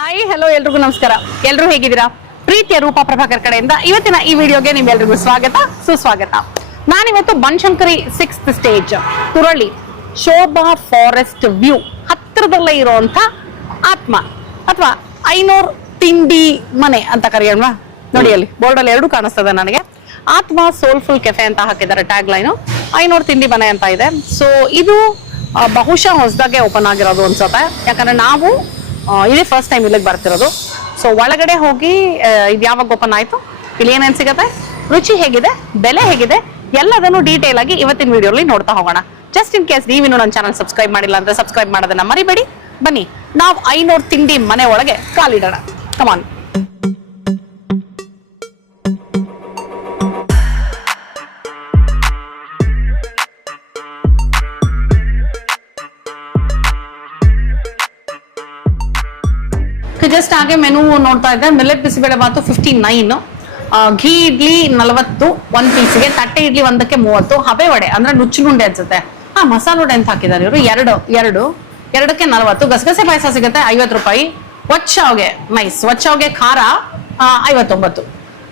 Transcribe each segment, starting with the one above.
Hi hello ಎಲ್ರಿಗೂ ನಮಸ್ಕಾರ. ಎಲ್ರು ಹೇಗಿದ್ದೀರಾ? ಪ್ರೀತಿಯ ರೂಪಾ ಪ್ರಭಾಕರ್ ಕಡೆಯಿಂದ ಇವತ್ತಿನ ಈ ವಿಡಿಯೋಗೆ ನಿಮ್ಮೆಲ್ರಿಗೂ ಸ್ವಾಗತ ಸುಸ್ವಾಗತ. ನಾನಿವತ್ತು Banashankari 6th stage Turahalli Sobha forest view ಹತ್ತಿರದಲ್ಲೇ ಇರುವಂತ ಆತ್ಮ ಅಥವಾ ಐನೂರ್ ತಿಂಡಿ ಮನೆ ಅಂತ ಕರೆಯೋಣ. ನೋಡಿ ಅಲ್ಲಿ ಬೋರ್ಡ್ ಅಲ್ಲಿ ಎರಡು ಕಾಣಿಸ್ತದೆ ನನಗೆ. ಆತ್ಮ ಸೋಲ್ಫುಲ್ ಕೆಫೆ ಅಂತ ಹಾಕಿದ್ದಾರೆ ಟ್ಯಾಗ್ ಲೈನು. ಐನೂರ್ ತಿಂಡಿ ಮನೆ ಅಂತ ಇದೆ. ಸೊ ಇದು ಬಹುಶಃ ಹೊಸದಾಗೆ ಓಪನ್ ಆಗಿರೋದು ಅನ್ಸುತ್ತೆ, ಯಾಕಂದ್ರೆ ನಾವು ಇದೇ ಫಸ್ಟ್ ಟೈಮ್ ಇಲ್ಲಿಗೆ ಬರ್ತಿರೋದು. ಸೊ ಒಳಗಡೆ ಹೋಗಿ ಇದು ಯಾವಾಗ ಓಪನ್ ಆಯ್ತು, ಇಲ್ಲಿ ಏನೇನು ಸಿಗುತ್ತೆ, ರುಚಿ ಹೇಗಿದೆ, ಬೆಲೆ ಹೇಗಿದೆ, ಎಲ್ಲದನ್ನು ಡೀಟೇಲ್ ಆಗಿ ಇವತ್ತಿನ ವಿಡಿಯೋಲಿ ನೋಡ್ತಾ ಹೋಗೋಣ. ಜಸ್ಟ್ ಇನ್ ಕೇಸ್ ನೀವಿನ್ನು ನನ್ನ ಚಾನಲ್ ಸಬ್ಸ್ಕ್ರೈಬ್ ಮಾಡಿಲ್ಲ ಅಂದ್ರೆ ಸಬ್ಸ್ಕ್ರೈಬ್ ಮಾಡೋದನ್ನ ಮರಿಬೇಡಿ. ಬನ್ನಿ ನಾವು ಐನೂರ್ ತಿಂಡಿ ಮನೆ ಒಳಗೆ ಕಾಲಿಡೋಣ. ಕಮಾನ್. ಜಸ್ಟ್ ಹಾಗೆ ಮೆನು ನೋಡ್ತಾ ಇದ್ದೆ. ಮಿಲೆಟ್ ಬಿಸಿಬೇಳೆ ಬಾತು 59, ಘೀ ಇಡ್ಲಿ 40 1 ಪೀಸ್ಗೆ, ತಟ್ಟೆ ಇಡ್ಲಿ ಒಂದಕ್ಕೆ 30, ಹಬೆ ವಡೆ ಅಂದ್ರೆ ನುಚ್ಚುಗುಂಡೆ ಅನ್ಸುತ್ತೆ, ಮಸಾಲ ವಡೆ ಅಂತ ಹಾಕಿದ್ದಾರೆ ಇವರು ಎರಡಕ್ಕೆ 40, ಗಸಗಸೆ ಪಾಯಸ ಸಿಗುತ್ತೆ 50 ರೂಪಾಯಿ, ಒಚ್ಚಾವ್ಗೆ ನೈಸ್, ಒಚ್ಚಾವ್ಗೆ ಖಾರ 59,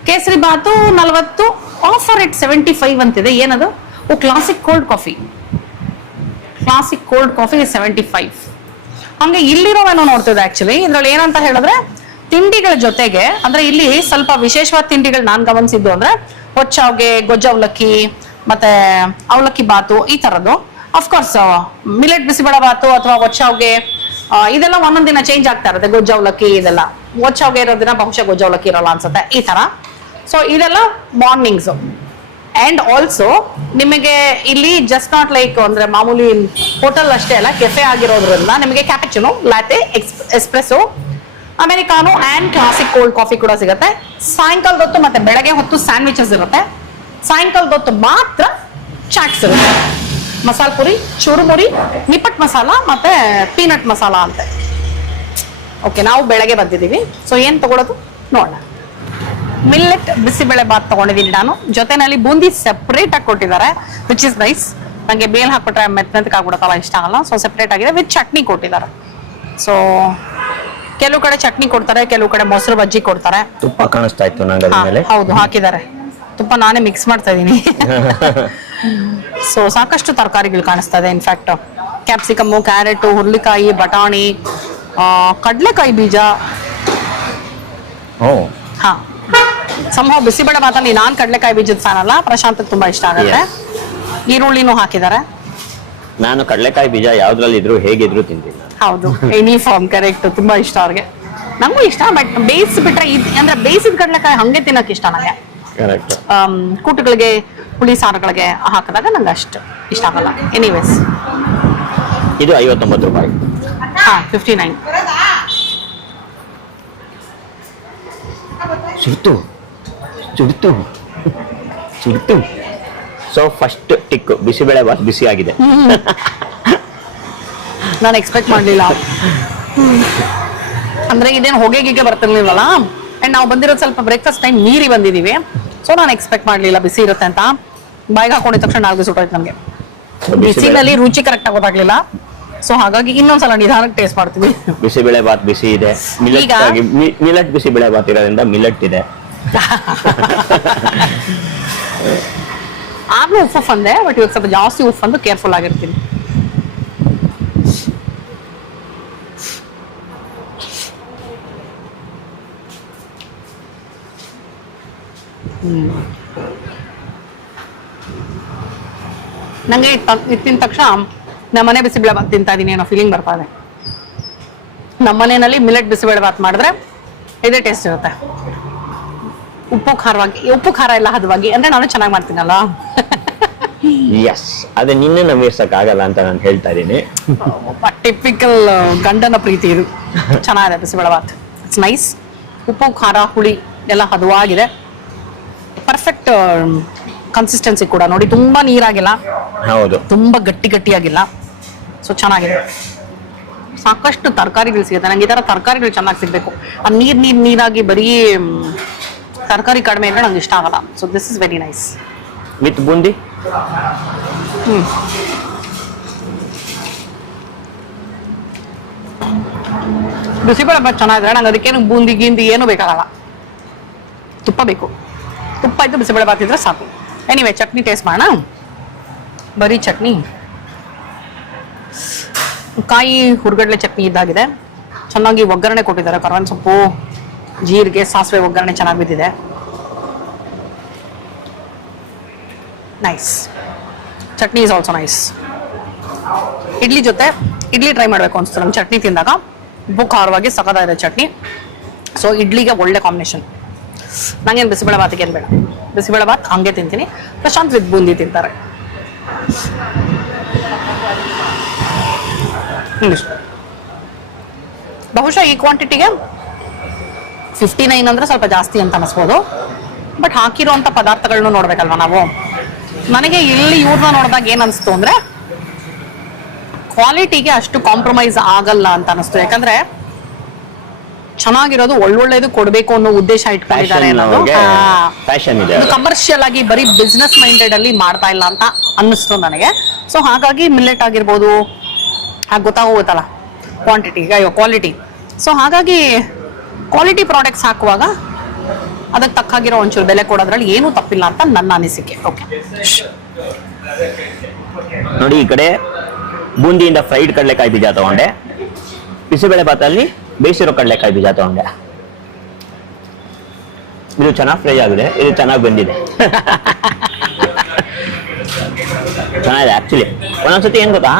ಕೇಸರಿ ಬಾತು 40, ಆಫರ್ ಇಟ್ 75 ಅಂತಿದೆ. ಏನದು? Classic cold coffee 75. ಹಂಗೆ ಇಲ್ಲಿರೋವೇನೋ ನೋಡ್ತಿದ್ದೆ. ಆಕ್ಚುಲಿ ಇದ್ರಲ್ಲಿ ಏನಂತ ಹೇಳಿದ್ರೆ ತಿಂಡಿಗಳ ಜೊತೆಗೆ ಅಂದ್ರೆ ಇಲ್ಲಿ ಸ್ವಲ್ಪ ವಿಶೇಷವಾದ ತಿಂಡಿಗಳು ನಾನ್ ಗಮನಿಸಿದ್ದು ಅಂದ್ರೆ ಹೊಚ್ಚಾವ್ಗೆ, ಗೊಜ್ಜು ಅವಲಕ್ಕಿ, ಮತ್ತೆ ಅವಲಕ್ಕಿ ಬಾತು ಈ ತರದ್ದು. ಅಫ್ಕೋರ್ಸ್ ಮಿಲೆಟ್ ಬಿಸಿಬೇಳೆ ಬಾತು ಅಥವಾ ಹೊಚ್ಚಾವ್ಗೆ ಇದೆಲ್ಲ ಒಂದೊಂದ್ ದಿನ ಚೇಂಜ್ ಆಗ್ತಾ ಇರುತ್ತೆ. ಗೊಜ್ಜು ಅವಲಕ್ಕಿ ಇದೆಲ್ಲ, ಹೊಚ್ಚಾವ್ಗೆ ಇರೋ ದಿನ ಬಹುಶಃ ಗೊಜ್ಜು ಅವಲಕ್ಕಿ ಇರಲ್ಲ ಅನ್ಸುತ್ತೆ, ಈ ತರ. ಸೊ ಇದೆಲ್ಲ ಮಾರ್ನಿಂಗ್ಸ್. ಅಂಡ್ ಆಲ್ಸೋ ನಿಮಗೆ ಇಲ್ಲಿ ಜಸ್ಟ್ ನಾಟ್ ಲೈಕ್ ಅಂದ್ರೆ ಮಾಮೂಲಿ ಹೋಟೆಲ್ ಅಷ್ಟೇ ಅಲ್ಲ, ಕೆಫೆ ಆಗಿರೋದ್ರಿಂದ ನಿಮಗೆ cappuccino, latte, espresso, americano and classic cold coffee ಕೂಡ ಸಿಗುತ್ತೆ. ಸಾಯಂಕಾಲದ ಹೊತ್ತು ಮತ್ತೆ ಬೆಳಗ್ಗೆ ಹೊತ್ತು ಸ್ಯಾಂಡ್ವಿಚಸ್ ಇರುತ್ತೆ. ಸಾಯಂಕಾಲದ ಹೊತ್ತು ಮಾತ್ರ ಚಾಟ್ಸ್ ಇರುತ್ತೆ, ಮಸಾಲ ಪುರಿ, ಚುರುಮುರಿ, ನಿಪ್ಪಟ್ ಮಸಾಲ ಮತ್ತೆ ಪೀನಟ್ ಮಸಾಲ ಅಂತೆ. ಓಕೆ, ನಾವು ಬೆಳಗ್ಗೆ ಬಂದಿದ್ದೀವಿ. ಸೊ ಏನ್ ತಗೊಳ್ಳೋದು ನೋಡೋಣ. ಮಿಲ್ಲೆಟ್ ಬಿಸಿಬೇಳೆ ಬಾತ್ ತಗೊಂಡಿದ್ದೀನಿ ನಾನು. ಜೊತೆನಲ್ಲಿ ಬೂಂದಿ ಸೆಪರೇಟ್ ಆಗಿ ಕೊಟ್ಟಿದ್ದಾರೆ, ವಿಚ್ ಇಸ್ ನೈಸ್. ನಂಗೆ ಬೇಲ್ ಹಾಕ್ಬಿಟ್ರೆ ಮೆತ್ತಗಾಗ್ಬಿಡುತ್ತಲ್ಲ, ಇಷ್ಟ ಆಗಲ್ಲ. ಸೊ ಸೆಪರೇಟ್ ಆಗಿದೆ, ವಿತ್ ಚಟ್ನಿ ಕೊಟ್ಟಿದ್ದಾರೆ. ಸೊ ಕೆಲವು ಕಡೆ ಚಟ್ನಿ ಕೊಡ್ತಾರೆ, ಕೆಲವು ಕಡೆ ಮೊಸರು ಬಜ್ಜಿ ಕೊಡ್ತಾರೆ. ತುಪ್ಪ ಕಾಣಿಸ್ತಾ ಇತ್ತು ನಂಗೆ. ಹೌದು, ಹಾಕಿದ್ದಾರೆ ತುಪ್ಪ. ನಾನೇ ಮಿಕ್ಸ್ ಮಾಡ್ತಾ ಇದ್ದೀನಿ. ಸೊ ಸಾಕಷ್ಟು ತರಕಾರಿಗಳು ಕಾಣಿಸ್ತಾ ಇದೆ. ಇನ್ಫ್ಯಾಕ್ಟ್ ಕ್ಯಾಪ್ಸಿಕಮ್ಮು, ಕ್ಯಾರೆಟ್, ಹುರ್ಲಿಕಾಯಿ, ಬಟಾಣಿ, ಕಡ್ಲೆಕಾಯಿ ಬೀಜ. ಹಾ, ಸಂಭವ ಬಿಸಿಬೇಳೆ ಬಾತಲ್ಲಿ ನಾನ್ ಕಡ್ಲೆಕಾಯಿ ಬೀಜದ ಫ್ಯಾನ್ ಅಲ್ಲ, ಪ್ರಶಾಂತ್ ತುಂಬಾ ಇಷ್ಟ ಆಗುತ್ತೆ. ಈರುಳ್ಳಿನೂ ಹಾಕಿದ್ದಾರೆ. ನಾನು ಕಡ್ಲೆಕಾಯಿ ಬೀಜ ಯಾವ್ದ್ರಲ್ಲಿ ಇದ್ರು ಹೇಗಿದ್ರು ತಿಂತೀನಿ. ಹೌದು, ಯೂನಿಫಾರ್ಮ್ ಕರೆಕ್ಟ್, ತುಂಬಾ ಇಷ್ಟ ಅವ್ರಿಗೆ. ನಂಗೂ ಇಷ್ಟ, ಬಟ್ ಬೇಯಿಸ್ಬಿಟ್ರೆ ಅಂದ್ರೆ ಬೇಯಿಸಿದ ಕಡ್ಲೆಕಾಯಿ ಹಂಗೆ ತಿನ್ನಕ್ ಇಷ್ಟ ನನಗೆ. ಕೂಟುಗಳಿಗೆ, ಹುಳಿ ಸಾರುಗಳಿಗೆ ಹಾಕಿದಾಗ ನಂಗೆ ಅಷ್ಟು ಇಷ್ಟ ಆಗಲ್ಲ. ಎನಿವೇಸ್, ಇದು 59 ರೂಪಾಯಿ. 59. ಸುಡ್ತು. ಸೊ ಫಸ್ಟ್ ಟಿಕ್ ಬಿಸಿಬೇಳೆ ಬಾತ್ ಬಿಸಿ ಆಗಿದೆ. ನಾನು ಎಕ್ಸ್ಪೆಕ್ಟ್ ಮಾಡ್ಲಿಲ್ಲ. ಅಂದ್ರೆ ಇದೇನು ಹೊಗೆಗೆ ಬರ್ತಿರ್ಲಿಲ್ವಲ್ಲ. ಅಂಡ್ ನಾವು ಬಂದಿರೋದು ಸ್ವಲ್ಪ ಬ್ರೇಕ್ಫಾಸ್ಟ್ ಟೈಮ್ ಮೀರಿ ಬಂದಿದೀವಿ. ಸೊ ನಾನು ಎಕ್ಸ್ಪೆಕ್ಟ್ ಮಾಡ್ಲಿಲ್ಲ ಬಿಸಿ ಇರುತ್ತೆ ಅಂತ. ಬಾಯಿಗೆ ಹಾಕೊಂಡಿದ ತಕ್ಷಣ ನಾಲ್ಕು ಸುಟ್ಟೋಯ್ತು ನಮ್ಗೆ. ಬಿಸಿನಲ್ಲಿ ರುಚಿ ಕರೆಕ್ಟ್ ಆಗಿ ಗೊತ್ತಾಗ್ಲಿಲ್ಲ. ಸೊ ಹಾಗಾಗಿ ಇನ್ನೊಂದ್ಸಲ ನಿಧಾನಕ್ಕೆ ಟೇಸ್ಟ್ ಮಾಡ್ತೀವಿ. ಬಿಸಿಬೇಳೆ ಬಾತ್ ಬಿಸಿ ಇದೆ. ಮಿಲೆಟ್ ಬಿಸಿಬೇಳೆ ಬಾತ್ ಇರೋದ್ರಿಂದ ಮಿಲೆಟ್ ಇದೆ. ಆಗ್ಲೂ ಉಫ್ ಅಂದೆ, ಬಟ್ ಇವಾಗ ಸ್ವಲ್ಪ ಜಾಸ್ತಿ ಉಫ್ ಅಂದು ಕೇರ್ಫುಲ್ ಆಗಿರ್ತೀನಿ. ನಂಗೆ ಇತ್ತಿನ ತಕ್ಷಣ ನಮ್ಮನೆ ಬಿಸಿಬೇಳೆ ಬಾತ್ ತಿಂತಾ ಇದೀನಿ ಅನ್ನೋ ಫೀಲಿಂಗ್ ಬರ್ತಾ ಇದೆ. ನಮ್ಮನೆಯಲ್ಲಿ ಮಿಲೆಟ್ ಬಿಸಿಬೇಳೆ ಬಾತ್ ಮಾಡಿದ್ರೆ ಇದೇ ಟೇಸ್ಟ್ ಇರುತ್ತೆ. ಉಪ್ಪು ಖಾರ ಎಲ್ಲ ಹದವಾಗಿ, ಅಂದ್ರೆ ನಾನು ಚೆನ್ನಾಗಿ ಮಾಡ್ತೀನಲ್ಲ. ಎಸ್, ಅದೇ ನಿನ್ನೆ ನಂಬಿಸಕ್ ಆಗಲ್ಲ ಅಂತ ನಾನು ಹೇಳ್ತಾ ಇದ್ದೀನಿ. ಟಿಪಿಕಲ್ ಗಂಡನ ಪ್ರೀತಿ ಇದು. ಚೆನ್ನಾಗಿದೆ ಬಿಸಿಬೇಳೆ ಬಾತ್, ಇಟ್ಸ್ ನೈಸ್. ಉಪ್ಪು ಖಾರ ಹುಳಿ ಎಲ್ಲ ಹದವಾಗಿದೆ. ಪರ್ಫೆಕ್ಟ್ ಕನ್ಸಿಸ್ಟೆನ್ಸಿ ಕೂಡ ನೋಡಿ, ತುಂಬಾ ನೀರಾಗಿಲ್ಲ, ಹೌದು, ತುಂಬಾ ಗಟ್ಟಿಯಾಗಿಲ್ಲ. ಸೊ ಚೆನ್ನಾಗಿದೆ. ಸಾಕಷ್ಟು ತರಕಾರಿಗಳು ಸಿಗುತ್ತೆ. ನಂಗೆ ಈ ತರ ತರಕಾರಿಗಳು ಚೆನ್ನಾಗಿ ಸಿಗ್ಬೇಕು. ಆ ನೀರಾಗಿ ಬರೀ ತರಕಾರಿ ಕಡಿಮೆ ಅಂದ್ರೆ ನಂಗೆ ಇಷ್ಟ ಆಗಲ್ಲ. So this is very nice. With boondi. Bisibele bath ಚೆನ್ನಾಗಿದ್ರೆ ನಂಗೆ ಅದಕ್ಕೇನು ಬೂಂದಿ ಗೀಂದಿ ಏನು ಬೇಕಾಗಲ್ಲ, ತುಪ್ಪ ಬೇಕು. ತುಪ್ಪ ಇದ್ದು ಬಿಸಿಬೇಳೆ ಬಾತ್ ಇದ್ರೆ ಸಾಕು. ಎನಿವೆ ಚಟ್ನಿ ಟೇಸ್ಟ್ ಮಾಡೋಣ. ಬರೀ ಚಟ್ನಿ, ಕಾಯಿ ಹುರ್ಗಡ್ಲೆ ಚಟ್ನಿ ಇದ್ದಾಗಿದೆ. ಚೆನ್ನಾಗಿ ಒಗ್ಗರಣೆ ಕೊಟ್ಟಿದ್ದಾರೆ. ಕರ್ಬೇವಿನ ಸೊಪ್ಪು, ಜೀರಿಗೆ, ಸಾಸಿವೆ ಒಗ್ಗರಣೆ ಚೆನ್ನಾಗಿ ಬಿದ್ದಿದೆ. Nice. Chutney is also nice. Idli ಜೊತೆ ಇಡ್ಲಿ ಟ್ರೈ ಮಾಡಬೇಕು ಅನಿಸ್ತು ನಂಗೆ ಚಟ್ನಿ ತಿಂದಾಗ. ಉಪ್ಪು ಖಾರವಾಗಿ ಸಖತ್ತಾಗಿದೆ ಚಟ್ನಿ. ಸೊ ಇಡ್ಲಿಗೆ ಒಳ್ಳೆ ಕಾಂಬಿನೇಷನ್. ನಂಗೇನು ಬಿಸಿಬೇಳೆ ಬಾತಿಗೆ ಏನು ಬೇಡ, ಬಿಸಿಬೇಳೆ ಬಾತ್ ಹಂಗೆ ತಿಂತೀನಿ. ಪ್ರಶಾಂತ್ ವಿತ್ ಬೂಂದಿ ತಿಂತಾರೆ. ಬಹುಶಃ ಈ ಕ್ವಾಂಟಿಟಿಗೆ 59 ಅಂದ್ರೆ ಸ್ವಲ್ಪ ಜಾಸ್ತಿ ಅಂತ ಅನಿಸ್ಬೋದು. ಬಟ್ ಹಾಕಿರೋಂಥ ಪದಾರ್ಥಗಳನ್ನ ನೋಡ್ಬೇಕಲ್ವಾ ನಾವು. ನನಗೆ ಇಲ್ಲಿ ಇವ್ರನ್ನ ನೋಡಿದಾಗ ಏನ್ ಅನಿಸ್ತು ಅಂದ್ರೆ ಕ್ವಾಲಿಟಿಗೆ ಅಷ್ಟು ಕಾಂಪ್ರಮೈಸ್ ಆಗಲ್ಲ ಅಂತ ಅನಿಸ್ತು. ಯಾಕಂದ್ರೆ ಚೆನ್ನಾಗಿರೋದು ಒಳ್ಳೊಳ್ಳೇದು ಕೊಡ್ಬೇಕು ಅನ್ನೋ ಉದ್ದೇಶ ಇಟ್ಕೊಂಡಿದ್ದಾರೆ ಅನ್ನೋದು. ಕಮರ್ಷಿಯಲ್ ಆಗಿ ಬರೀ ಬಿಸ್ನೆಸ್ ಮೈಂಡೆಡ್ ಅಲ್ಲಿ ಮಾಡ್ತಾ ಇಲ್ಲ ಅಂತ ಅನ್ನಿಸ್ತು ನನಗೆ. ಸೊ ಹಾಗಾಗಿ ಮಿಲ್ಲೆಟ್ ಆಗಿರ್ಬೋದು, ಗೊತ್ತಾಗೋಗುತ್ತಲ್ಲ ಕ್ವಾಲಿಟಿ. ಸೊ ಹಾಗಾಗಿ ಕ್ವಾಲಿಟಿ ಪ್ರಾಡಕ್ಟ್ಸ್ ಹಾಕುವಾಗ ಅದಕ್ಕೆ ತಕ್ಕಾಗಿರೋ ಒಂಚೂರು ಬೆಲೆ ಕೊಡೋದ್ರಲ್ಲಿ ಏನೂ ತಪ್ಪಿಲ್ಲ ಅಂತ ನನ್ನ ಅನಿಸಿಕೆ. ಓಕೆ ನೋಡಿ, ಈ ಕಡೆ ಬೂಂದಿಯಿಂದ ಫ್ರೈಡ್ ಕಡಲೆಕಾಯಿ ಬೀಜ ತಗೊಂಡೆ, ಬಿಸಿಬೇಳೆ ಬಾತಲ್ಲಿ ಬೇಯಿಸಿರೋ ಕಡಲೆಕಾಯಿ ಬೀಜ ತಗೊಂಡೆ. ಇದು ಚೆನ್ನಾಗಿ ಫ್ರೈ ಆಗಿದೆ, ಇದು ಚೆನ್ನಾಗಿ ಬಂದಿದೆ. ಚೆನ್ನಾಗಿದೆ ಆಕ್ಚುಲಿ. ಒಂದೊಂದ್ಸತಿ ಏನ್ ಗೊತ್ತಾ,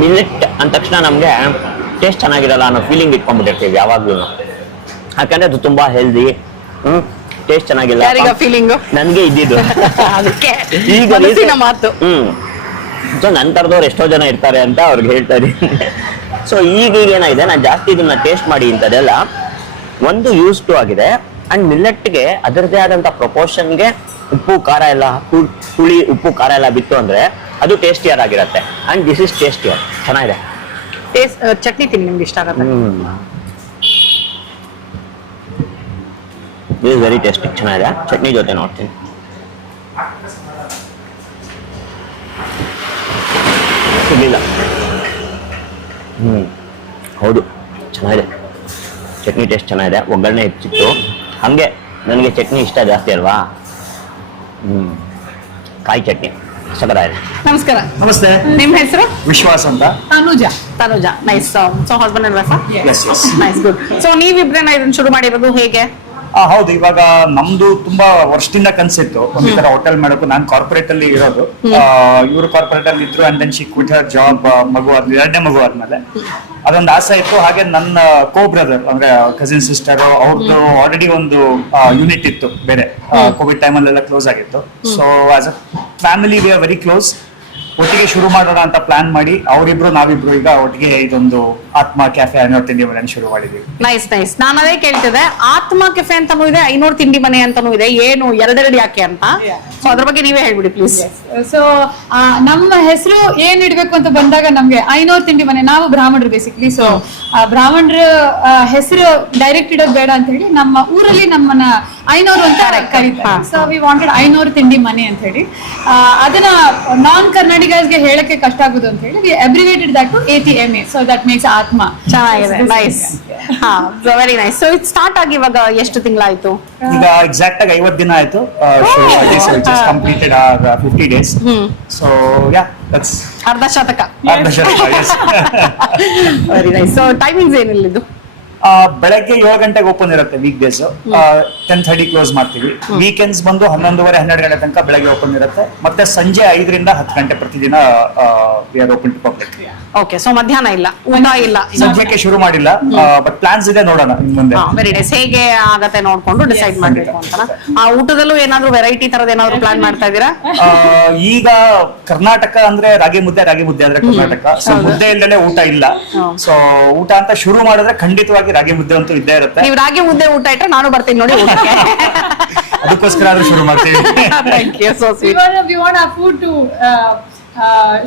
ಮಿಲೆಟ್ ಅಂದ ತಕ್ಷಣ ನಮ್ಗೆ ಟೇಸ್ಟ್ ಚೆನ್ನಾಗಿರಲ್ಲ ಅನ್ನೋ ಫೀಲಿಂಗ್ ಇಟ್ಕೊಂಡ್ಬಿಟ್ಟಿರ್ತೀವಿ ಯಾವಾಗ್ಲೂ. ಯಾಕಂದ್ರೆ ಅದು ತುಂಬಾ ಹೆಲ್ದಿ, ಟೇಸ್ಟ್ ಚೆನ್ನಾಗಿಲ್ಲ ಫೀಲಿಂಗ್ ನನ್ಗೆ ಇದ್ದಿದ್ದು. ಅದಕ್ಕೆ ಈಗ ಮಾತು. ಸೊ ನನ್ನ ತರದವ್ರು ಎಷ್ಟೋ ಜನ ಇರ್ತಾರೆ ಅಂತ ಅವ್ರಿಗೆ ಹೇಳ್ತಾ ಇದೀನಿ. ಸೊ ಈಗ ಏನಾಗಿದೆ, ನಾನು ಜಾಸ್ತಿ ಇದನ್ನ ಟೇಸ್ಟ್ ಮಾಡಿ ಇಂಥದ್ದೆಲ್ಲ ಒಂದು ಯೂಸ್ ಟು ಆಗಿದೆ. ಅಂಡ್ ಮಿಲ್ಲೆಟ್ಗೆ ಅದರದೇ ಆದಂತ ಪ್ರಪೋರ್ಷನ್ಗೆ ಉಪ್ಪು ಖಾರ ಎಲ್ಲ, ಹುಳಿ ಉಪ್ಪು ಖಾರ ಎಲ್ಲ ಬಿತ್ತು ಅಂದ್ರೆ ಅದು ಟೇಸ್ಟಿಯರ್ ಆಗಿರುತ್ತೆ. And this is tastier. ಚೆನ್ನಾಗಿದೆ. ಚಟ್ನಿ ತಿನ್ನಿ, ನಿಮ್ಗೆ ಇಷ್ಟ ಆಗುತ್ತೆ. ಇದು ವೆರಿ ಟೇಸ್ಟಿ, ಚೆನ್ನಾಗಿದೆ. ಚಟ್ನಿ ಜೊತೆ ನೋಡ್ತೀನಿ. ಸಿಗಲಿಲ್ಲ. ಹೌದು, ಚೆನ್ನಾಗಿದೆ. ಚಟ್ನಿ ಟೇಸ್ಟ್ ಚೆನ್ನಾಗಿದೆ. ಒಗ್ಗರಣೆ ಹೆಚ್ಚಿತ್ತು. ಹಂಗೆ ನನಗೆ ಚಟ್ನಿ ಇಷ್ಟ ಜಾಸ್ತಿ ಅಲ್ವಾ. ಕಾಯಿ ಚಟ್ನಿ ಸಖತ್ತಾಗಿದೆ. ನಮಸ್ಕಾರ. ನಮಸ್ತೆ. ನಿಮ್ಮ ಹೆಸರು? ವಿಶ್ವಾಸ್ ಅಂತ. Tanuja. Nice. So husband and wife? Yes, yes. Nice, good. So ನೀವಿಬ್ರೇನ ಇದನ್ನ ಶುರು ಮಾಡಿರೋದು ಹೇಗೆ? ಹೌದು, ಇವಾಗ ನಮ್ದು ತುಂಬಾ ವರ್ಷದಿಂದ ಕನ್ಸಿತ್ತು ಒಂದ್ ತರ ಹೋಟೆಲ್ ಮಾಡೋದು. ನಾನ್ ಕಾರ್ಪೊರೇಟ್ ಅಲ್ಲಿ ಇರೋದು, ಇವರು ಕಾರ್ಪೊರೇಟ್ ಅಲ್ಲಿ ಇದ್ರು. And then she quit her job. ಎರಡನೇ ಮಗು ಆದ್ಮೇಲೆ ಅದೊಂದು ಆಸೆ ಇತ್ತು. ಹಾಗೆ ನನ್ನ ಕೋ ಬ್ರದರ್ ಅಂದ್ರೆ ಕಸಿನ್ ಸಿಸ್ಟರ್ ಅವ್ರದ್ದು ಆಲ್ರೆಡಿ ಒಂದು ಯೂನಿಟ್ ಇತ್ತು ಬೇರೆ. ಕೋವಿಡ್ ಟೈಮ್ ಅಲ್ಲೆಲ್ಲ ಕ್ಲೋಸ್ ಆಗಿತ್ತು. So as a family we are very close. ಒಟ್ಟಿಗೆ ಶುರು ಮಾಡೋಣ ಅಂತ ಪ್ಲಾನ್ ಮಾಡಿ ಅವರಿಬ್ರು ನಾವಿಬ್ರು ಈಗ ಒಟ್ಟಿಗೆ ಇದೊಂದು ಆತ್ಮ ಕೆಫೆ ಅನ್ನೋ ತಿಂಡಿ ಮನೆ ಶುರು ಮಾಡಿದ್ವಿ. ನೈಸ್. ನಾನು ಅದೇ ಕೇಳ್ತಿದ್ದೆ, ಆತ್ಮ ಕೆಫೆ ಅಂತಾನೂ ಇದೆ, 500 ತಿಂಡಿ ಮನೆ ಅಂತಾನೂ ಇದೆ. ಏನು ಎರಡೆರಡು ಯಾಕೆ ಅಂತ? ಸೊ ಅದ್ರ ಬಗ್ಗೆ ನೀವೇ ಹೇಳ್ಬಿಡಿ ಪ್ಲೀಸ್. ಸೊ ನಮ್ಮ ಹೆಸರು ಏನ್ ಇಡ್ಬೇಕು ಅಂತ ಬಂದಾಗ ನಮ್ಗೆ 500 ತಿಂಡಿ ಮನೆ. ನಾವು ಬ್ರಾಹ್ಮಣರು ಬೇಸಿಕ್ಲಿ. ಸೊ ಬ್ರಾಹ್ಮಣರ ಹೆಸರು ಡೈರೆಕ್ಟ್ ಇಡೋದು ಬೇಡ ಅಂತ ಹೇಳಿ ನಮ್ಮ ಊರಲ್ಲಿ ನಮ್ಮನ್ನ 500 ಅಂತ ಕರೀತಾರೆ. ಸೊ ವಿ ವಾಂಟೆಡ್ 500 ತಿಂಡಿ ಮನೆ ಅಂತ ಹೇಳಿ. ಅದನ್ನ ನಾನ್ ಕರ್ನಾಟಕಸ್ಗೆ ಹೇಳಕ್ಕೆ ಕಷ್ಟ ಆಗುದು ಅಂತ ಹೇಳಿ we abbreviated that to ATMA. So that makes Atma. ಚೆನ್ನಾಗಿದೆ. ನೈಸ್. Very nice. ಸೊ ಇದು ಸ್ಟಾರ್ಟ್ ಆಗಿ ಇವಾಗ ಎಷ್ಟು ತಿಂಗಳಾಯ್ತು? ಈಗ ಎಕ್ಸಾಕ್ಟ್ ಆಗಿ 50 ದಿನ ಆಯ್ತು ಶುರು ಆಗಿ. So it is completed 50 days. So yeah, that's ಅರ್ಧ ಶತಕ. yes. Very nice. So timings ಏನಿಲ್ಲ ಇದು? ಬೆಳಗ್ಗೆ 7 ಗಂಟೆಗೆ ಓಪನ್ ಇರುತ್ತೆ ವೀಕ್ ಡೇಸ್. 10:30 ಕ್ಲೋಸ್ ಮಾಡ್ತೀವಿ. ವೀಕೆಂಡ್ಸ್ ಬಂದು 11:30 12 ಗಂಟೆ ತನಕ ಬೆಳಗ್ಗೆ ಓಪನ್ ಇರುತ್ತೆ. ಮತ್ತೆ ಸಂಜೆ 5 ರಿಂದ 10 ಗಂಟೆ ಪ್ರತಿದಿನ we are open to public. Okay. So ಮಧ್ಯಾಹ್ನ ಇಲ್ಲ, ಊಟ ಇಲ್ಲ, ಸದ್ಯಕ್ಕೆ ಶುರು ಮಾಡಿಲ್ಲ. ಬಟ್ ಪ್ಲಾನ್ಸ್ ಇದೆ, ನೋಡೋಣ ಇನ್ ಮುಂದೆ. Very nice. ಹೇಗೆ ಆಗತ್ತೆ ನೋಡ್ಕೊಂಡು ಡಿಸೈಡ್ ಮಾಡ್ಬೇಕು ಅಂತ. ಆ ಊಟದಲ್ಲೂ ಏನಾದ್ರು ವೆರೈಟಿ ತರದ ಏನಾದ್ರು ಪ್ಲಾನ್ ಮಾಡ್ತಾ ಇದ್ದೀರಾ? ಈಗ ಕರ್ನಾಟಕ ಅಂದ್ರೆ ರಾಗಿ ಮುದ್ದೆ ಅಂದ್ರೆ ಕರ್ನಾಟಕ. ಸೊ ಮುದ್ದೆ ಇಲ್ಲದೆ ಊಟ ಇಲ್ಲ. ಸೊ ಊಟ ಅಂತ ಶುರು ಮಾಡಿದ್ರೆ ಖಂಡಿತವಾಗಿ ರಾಗಿ ಮುದ್ದೆ ಅಂತೂ ಇದ್ದೇ ಇರುತ್ತೆ. ನೀವು ರಾಗಿ ಮುದ್ದೆ ಊಟ ಇಟ್ರೆ ನಾನು ಬರ್ತೀನಿ ನೋಡಿ. ಅದಕ್ಕೋಸ್ಕರ ಆದ್ರೂ ಶುರು ಮಾಡ್ತೀವಿ. Thank you, so sweet. We want our food to